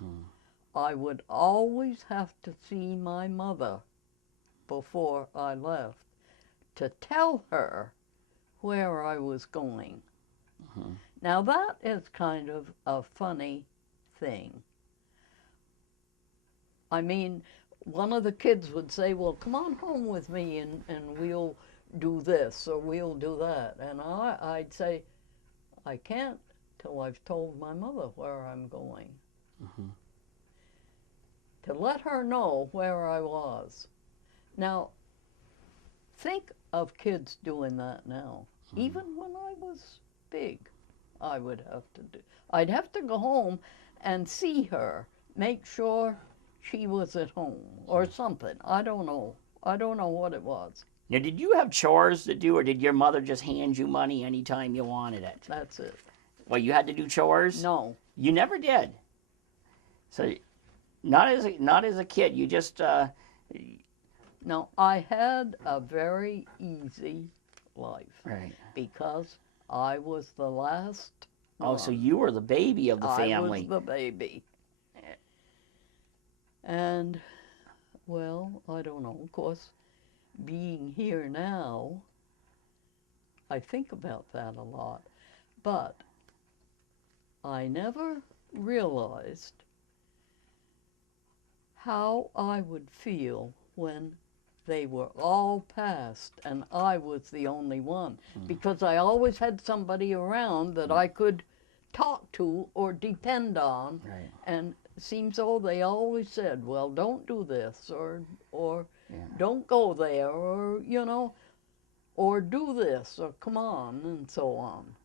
I would always have to see my mother before I left to tell her where I was going. Now that is kind of a funny thing. I mean, one of the kids would say, well, come on home with me and we'll do this or we'll do that. And I'd say, I can't till I've told my mother where I'm going. To let her know where I was. Now, think of kids doing that now. Even when I was big, I would have to do. I'd have to go home and see her, make sure she was at home or something. I don't know. I don't know what it was. Now, did you have chores to do, or did your mother just hand you money anytime you wanted it? That's it. Well, you had to do chores? No. You never did. So, not as a kid. You just. No, I had a very easy life. Right. Because I was the last. Oh, so you were the baby of the family. I was the baby. And, well, I don't know. Of course, being here now, I think about that a lot. But I never realized how I would feel when they were all passed and I was the only one. Because I always had somebody around that I could talk to or depend on. Right. And it seems though they always said, well, don't do this or Yeah. don't go there or, you know, or do this or come on and so on.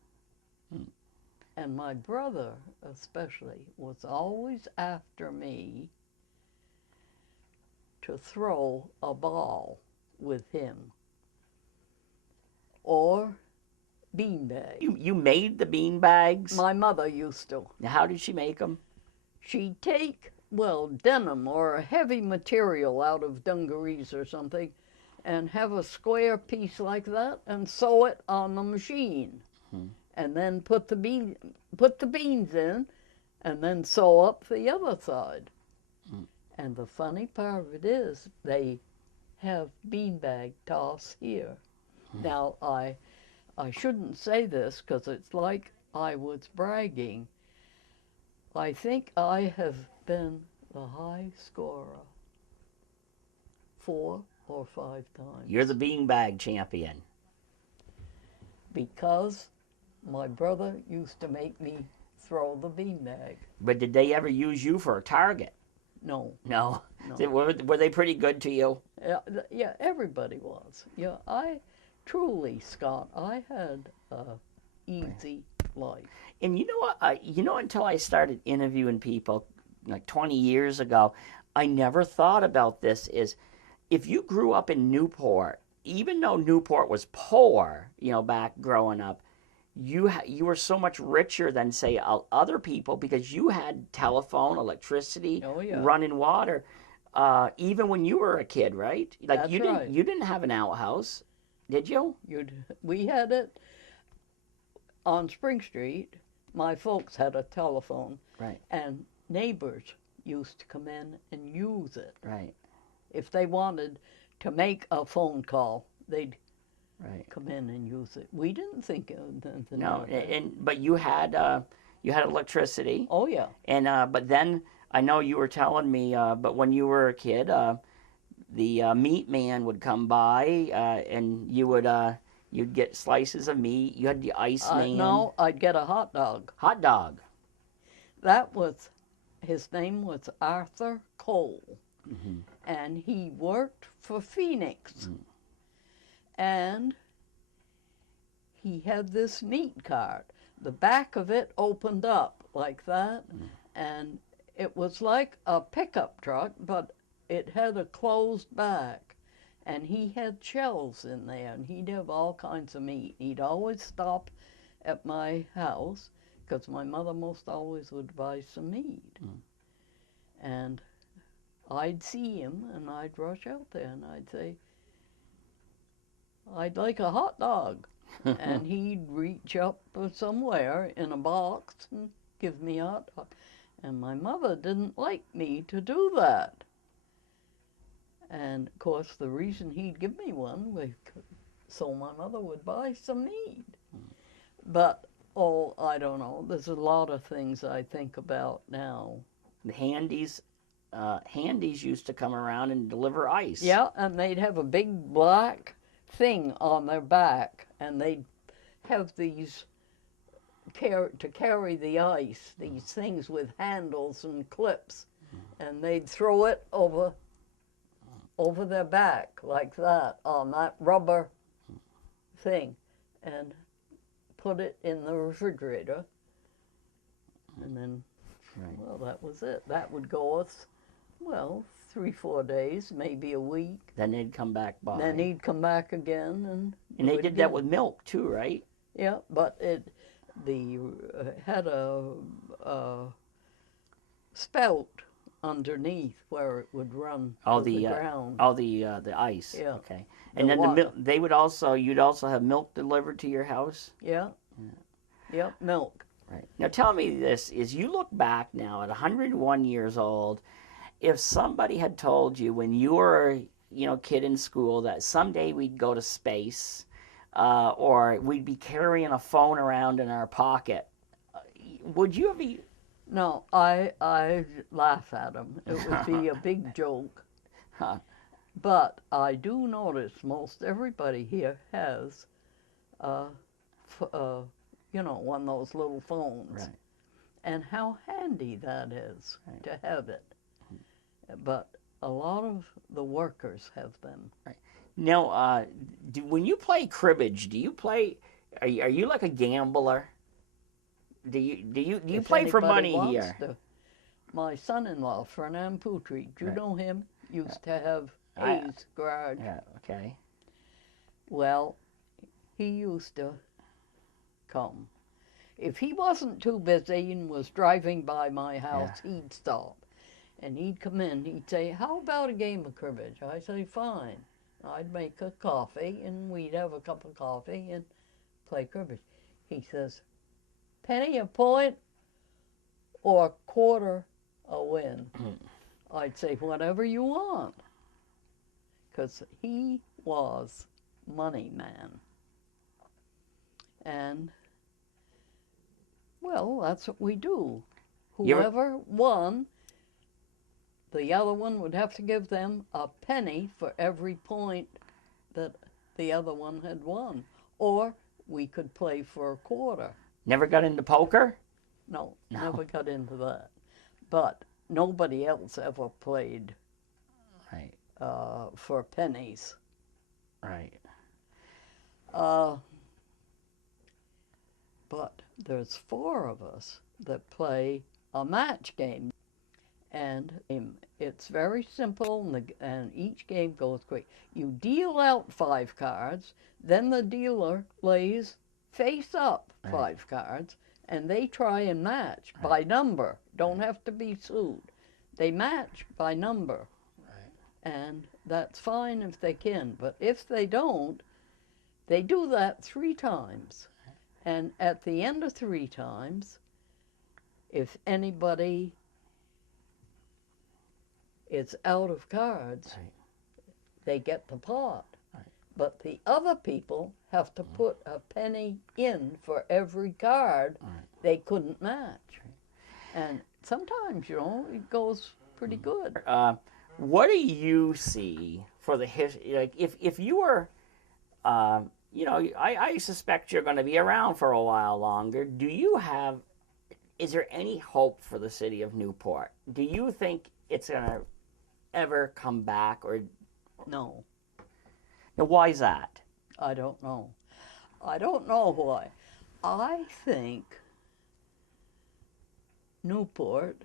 And my brother especially was always after me to throw a ball with him or beanbag. You made the bean bags? My mother used to. Now, how did she make them? She'd take, well, denim or a heavy material out of dungarees or something and have a square piece like that and sew it on the machine. And then put the beans in and then sew up the other side. And the funny part of it is they have beanbag toss here. Now, I shouldn't say this because it's like I was bragging. I think I have been the high scorer 4 or 5 times. You're the beanbag champion. Because my brother used to make me throw the beanbag. But did they ever use you for a target? No. No. No. Were they pretty good to you? Yeah, everybody was. Yeah, truly, Scott, I had a easy life. And you know what? Until I started interviewing people like 20 years ago, I never thought about this. Is if you grew up in Newport, even though Newport was poor, back growing up, you were so much richer than say other people because you had telephone, electricity, running water, even when you were a kid, right? Like That's you right. You didn't have an outhouse, did you? We had it on Spring Street. My folks had a telephone, Right. And neighbors used to come in and use it. Right. If they wanted to make a phone call, they'd Right. come in and use it. We didn't think of anything. No, of that. but you had electricity. Oh yeah. And but then I know you were telling me, but when you were a kid, the meat man would come by, and you'd get slices of meat. You had the ice man. No, I'd get a hot dog. Hot dog. His name was Arthur Cole, and he worked for Phoenix. And he had this meat cart. The back of it opened up like that, and it was like a pickup truck, but it had a closed back. And he had shelves in there, and he'd have all kinds of meat. He'd always stop at my house, because my mother most always would buy some meat. And I'd see him, and I'd rush out there, and I'd say, I'd like a hot dog. And he'd reach up somewhere in a box and give me a hot dog. And my mother didn't like me to do that. And, of course, the reason he'd give me one was so my mother would buy some meat. But, oh, I don't know. There's a lot of things I think about now. The handies used to come around and deliver ice. Yeah, and they'd have a big black thing on their back, and they'd have these to carry the ice, these things with handles and clips, and they'd throw it over their back like that on that rubber thing and put it in the refrigerator, and then well, that was it. That would go us, well, 3-4 days, maybe a week. Then they'd come back by. Then he'd come back again, and they did that with milk too, right? Yeah, but it had a spout underneath where it would run to the ground. The ice. Yeah. Okay. And then you'd also have milk delivered to your house? Yeah. Yep, milk. Right. Now tell me this, is you look back now at 101 years old, if somebody had told you when you were a kid in school that someday we'd go to space, or we'd be carrying a phone around in our pocket, would you have... No, I laugh at them. It would be a big joke. But I do notice most everybody here has, one of those little phones. Right. And how handy that is to have it. But a lot of the workers have them. Right. Now, when you play cribbage, are you like a gambler? Do you play for money here? My son-in-law, Fernand Poutry, do you know him? Used to have Hayes Garage. Yeah, okay. Well, he used to come. If he wasn't too busy and was driving by my house, he'd stop. And he'd come in, he'd say, how about a game of cribbage? I'd say, fine. I'd make a coffee, and we'd have a cup of coffee and play cribbage. He says, penny a point or a quarter a win? I'd say, whatever you want. Because he was money man. And, well, that's what we do. Whoever won, the other one would have to give them a penny for every point that the other one had won. Or we could play for a quarter. Never got into poker? No, never got into that. But nobody else ever played for pennies. Right. But there's 4 of us that play a match game. And it's very simple, and each game goes quick. You deal out 5 cards, then the dealer lays face up 5 cards, and they try and match by number. Don't have to be sued. They match by number. And that's fine if they can, but if they don't, they do that 3 times. And at the end of 3 times, if anybody is out of cards, they get the pot. But the other people have to put a penny in for every card they couldn't match. And sometimes, it goes pretty good. What do you see for the history? Like, if you were, I suspect you're going to be around for a while longer. Is there any hope for the city of Newport? Do you think it's going to ever come back, or no? Now, why is that? I don't know. I don't know why. I think Newport,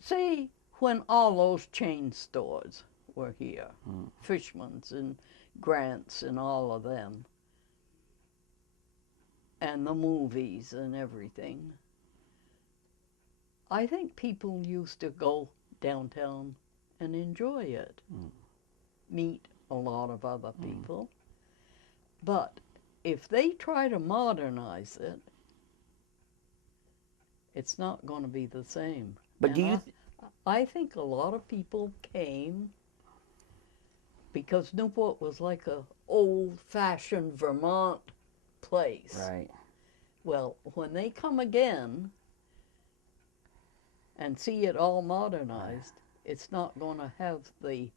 see, when all those chain stores were here, Fishman's and Grant's and all of them, and the movies and everything, I think people used to go downtown and enjoy it, meet a lot of other people. But if they try to modernize it, it's not going to be the same. But do And you? I think a lot of people came because Newport was like a old-fashioned Vermont place. Right. Well, when they come again and see it all modernized, it's not going to have the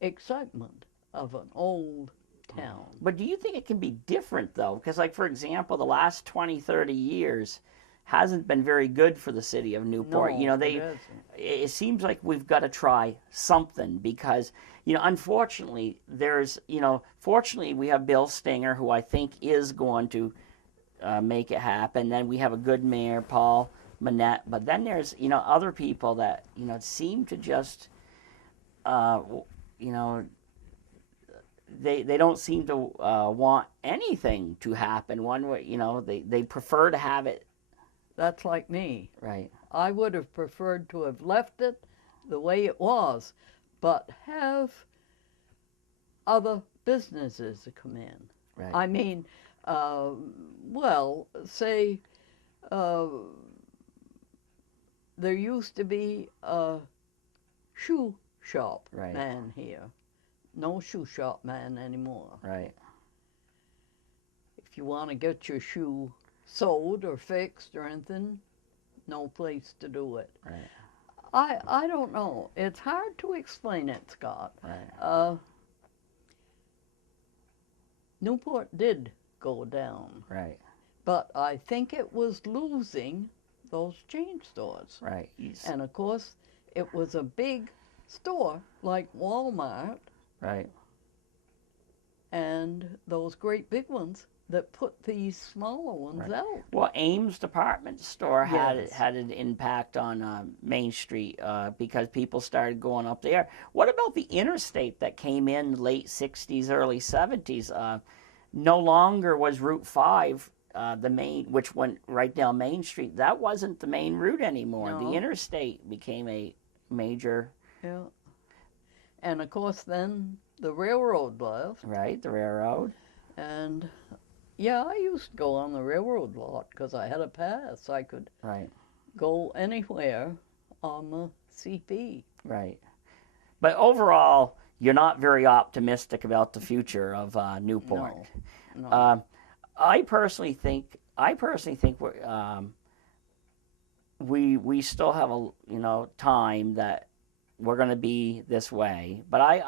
excitement of an old town. But do you think it can be different, though? Because, like, for example, the last 20, 30 years hasn't been very good for the city of Newport. No, You know, it isn't. it seems like we've got to try something because, you know, unfortunately, fortunately, we have Bill Stinger, who I think is going to make it happen. Then we have a good mayor, Paul Manette. But then there's, other people that, seem to just, you know, they don't seem to want anything to happen one way. They prefer to have it. That's like me. Right. I would have preferred to have left it the way it was, but have other businesses come in. Right. I mean, say there used to be a shoe shop Right. man here. No shoe shop man anymore. Right. If you want to get your shoe sewed or fixed or anything, no place to do it. Right. I don't know. It's hard to explain it, Scott. Right. Newport did go down. Right. But I think it was losing those chain stores. Right. And of course, it was a big store like Walmart. Right. And those great big ones that put these smaller ones out. Well, Ames department store Yes. had an impact on Main Street because people started going up there. What about the interstate that came in late 60s, early 70s? No longer was Route 5 the main, which went right down Main Street. That wasn't the main route anymore. No. The interstate became a major. Yeah. And of course, then the railroad left. Right, the railroad. And yeah, I used to go on the railroad lot because I had a pass. I could Right. go anywhere on the CP. Right. But overall, you're not very optimistic about the future of Newport. No. I personally think we still have time that we're going to be this way. But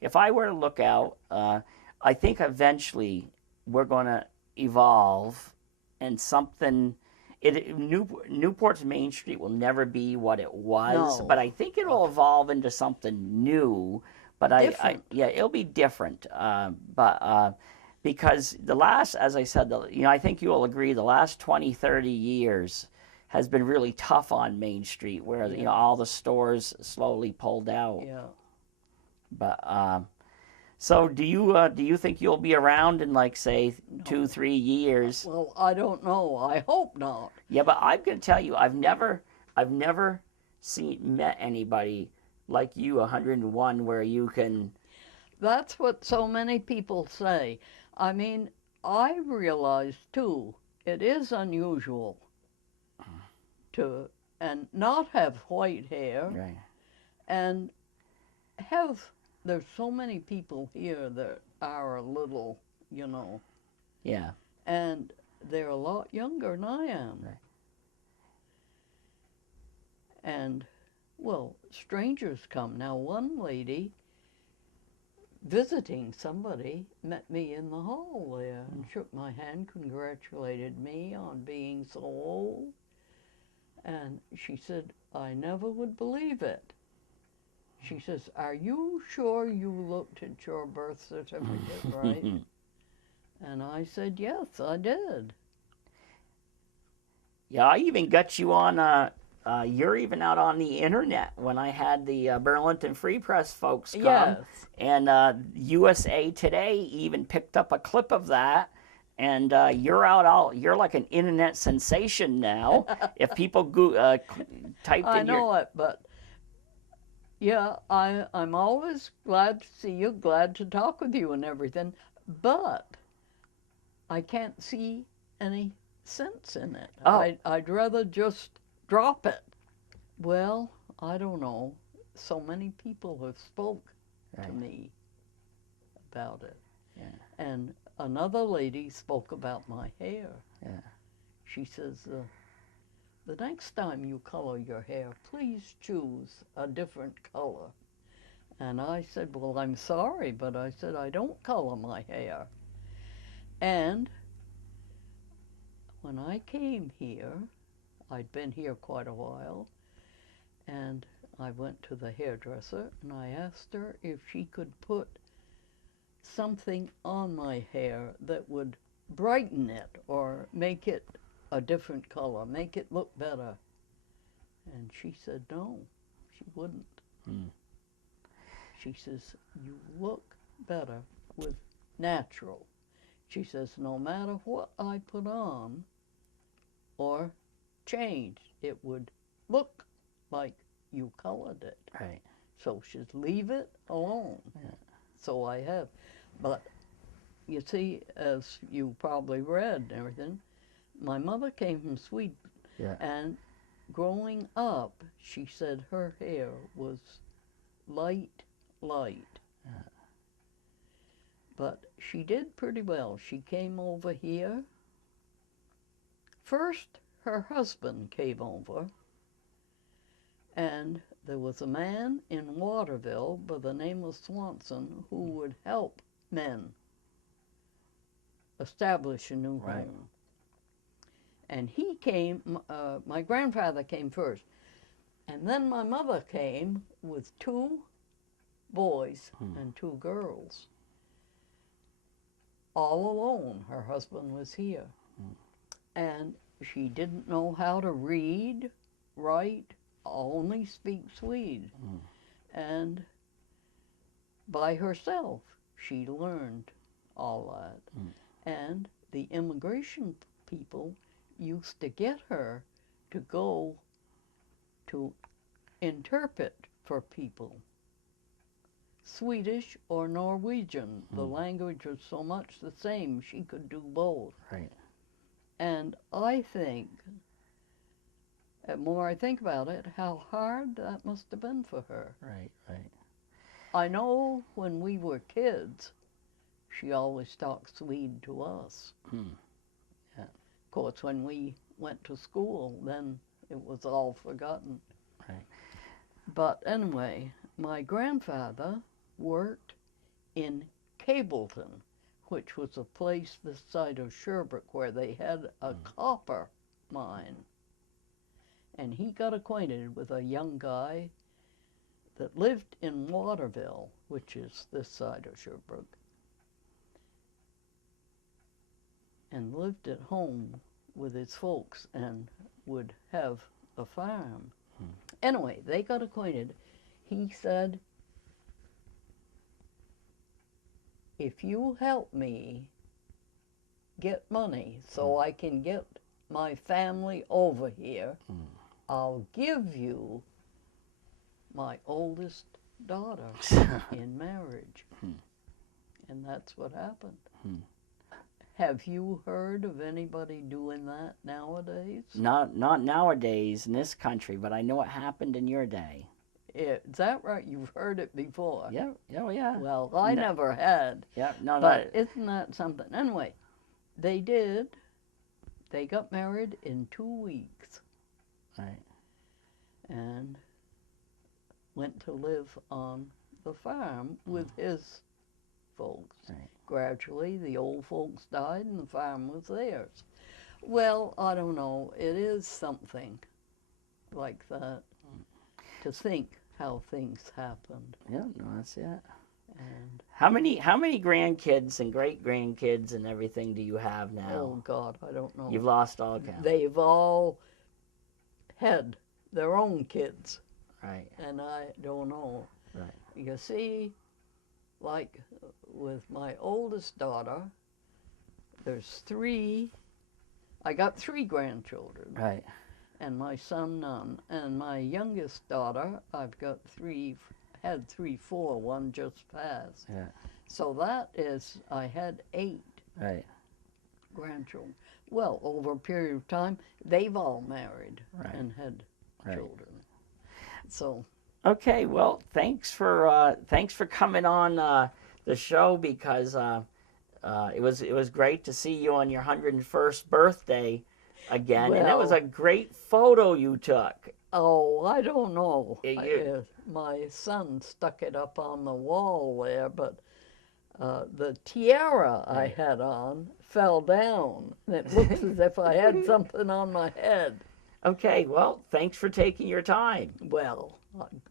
if I were to look out, I think eventually we're going to evolve, and something. Newport's Main Street will never be what it was, No. but I think it'll evolve into something new. But it'll be different. Because as I said, I think you will agree, the last 20, 30 years has been really tough on Main Street, where all the stores slowly pulled out. Yeah. But so do you think you'll be around in, like, say, 2-3 years? Well, I don't know. I hope not. Yeah, but I'm gonna tell you, I've never met anybody like you, 101, where you can. That's what so many people say. I mean, I realize too, it is unusual to and not have white hair Right. and there's so many people here that are a little, Yeah. and they're a lot younger than I am. Right. And, well, strangers come. Now, one lady visiting somebody met me in the hall there and shook my hand, congratulated me on being so old. And she said, I never would believe it. She says, "Are you sure you looked at your birth certificate right?" And I said, "Yes, I did." Yeah, I even got you on. You're even out on the internet when I had the Burlington Free Press folks come, Yes. and USA Today even picked up a clip of that. And you're out all. You're like an internet sensation now. If people typed I in your know it, but yeah, I'm always glad to see you, glad to talk with you and everything, but I can't see any sense in it. oh I'd rather just drop it. Well, I don't know. So many people have spoke to right. me about it. Yeah. And another lady spoke about my hair. Yeah. She says, the next time you color your hair, please choose a different color. And I said, well, I'm sorry, but I said, I don't color my hair. And when I came here, I'd been here quite a while, and I went to the hairdresser and I asked her if she could put something on my hair that would brighten it or make it a different color, make it look better. And she said no, she wouldn't. Hmm. She says, you look better with natural. She says, no matter what I put on or change, it would look like you colored it. Right. So she'd leave it alone. Yeah. So I have. But you see, as you probably read and everything, my mother came from Sweden. Yeah. And growing up, she said her hair was light. Yeah. But she did pretty well. She came over here. First, her husband came over, and there was a man in Waterville by the name of Swanson who would help men establish a new Right. home. And he came, my grandfather came first, and then my mother came with 2 boys and 2 girls. All alone, her husband was here. And she didn't know how to read, write, only speak Swede. And by herself, she learned all that. And the immigration people used to get her to go to interpret for people. Swedish or Norwegian. The language was so much the same, she could do both. Right. And I think, the more I think about it, how hard that must have been for her. Right. Right. I know when we were kids, she always talked Swede to us. Yeah. Of course, when we went to school, then it was all forgotten. Right. But anyway, my grandfather worked in Cableton, which was a place this side of Sherbrooke where they had a copper mine. And he got acquainted with a young guy that lived in Waterville, which is this side of Sherbrooke, and lived at home with his folks and would have a farm. Anyway, they got acquainted. He said, if you help me get money so I can get my family over here, I'll give you my oldest daughter in marriage. And that's what happened. Have you heard of anybody doing that nowadays? Not nowadays in this country, but I know it happened in your day. Is that right? You've heard it before? Yeah. Oh yeah. Well, I never had. Yeah. No. But isn't that something? Anyway, they did. They got married in 2 weeks. Right. And went to live on the farm with his folks. Right. Gradually, the old folks died and the farm was theirs. Well, I don't know. It is something like that to think how things happened. Yeah, no, that's it. And How many grandkids and great grandkids and everything do you have now? oh God, I don't know. You've lost all count. They've all had their own kids, Right. and I don't know. Right. You see, like with my oldest daughter, there's three. I got three grandchildren, Right. and my son none. And my youngest daughter, I've got three, had three, four, one just passed. Yeah. So that is, I had 8 Right. grandchildren. Well, over a period of time, they've all married Right. and had Right. children. So Okay. Well, thanks for coming on the show, because it was great to see you on your 101st birthday again, and it was Well- a great photo you took. oh, I don't know. Yeah, My son stuck it up on the wall there, but the tiara I Right. had on fell down. It looks as if I had something on my head. Okay. Well, thanks for taking your time. Well,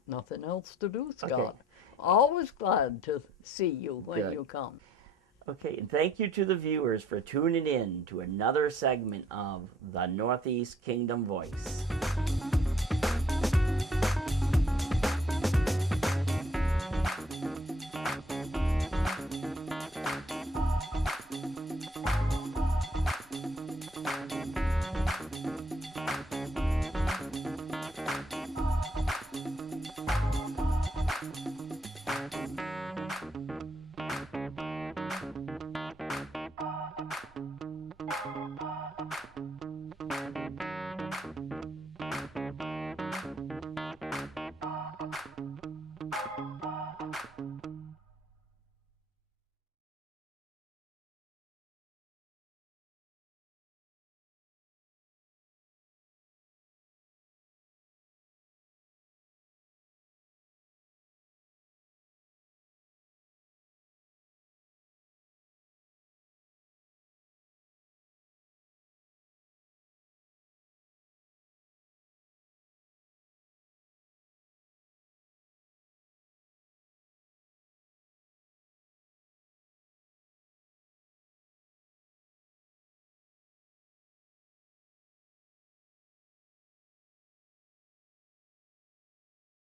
nothing else to do, Scott. Okay. Always glad to see you when Good. you come. Okay, and thank you to the viewers for tuning in to another segment of the Northeast Kingdom Voice.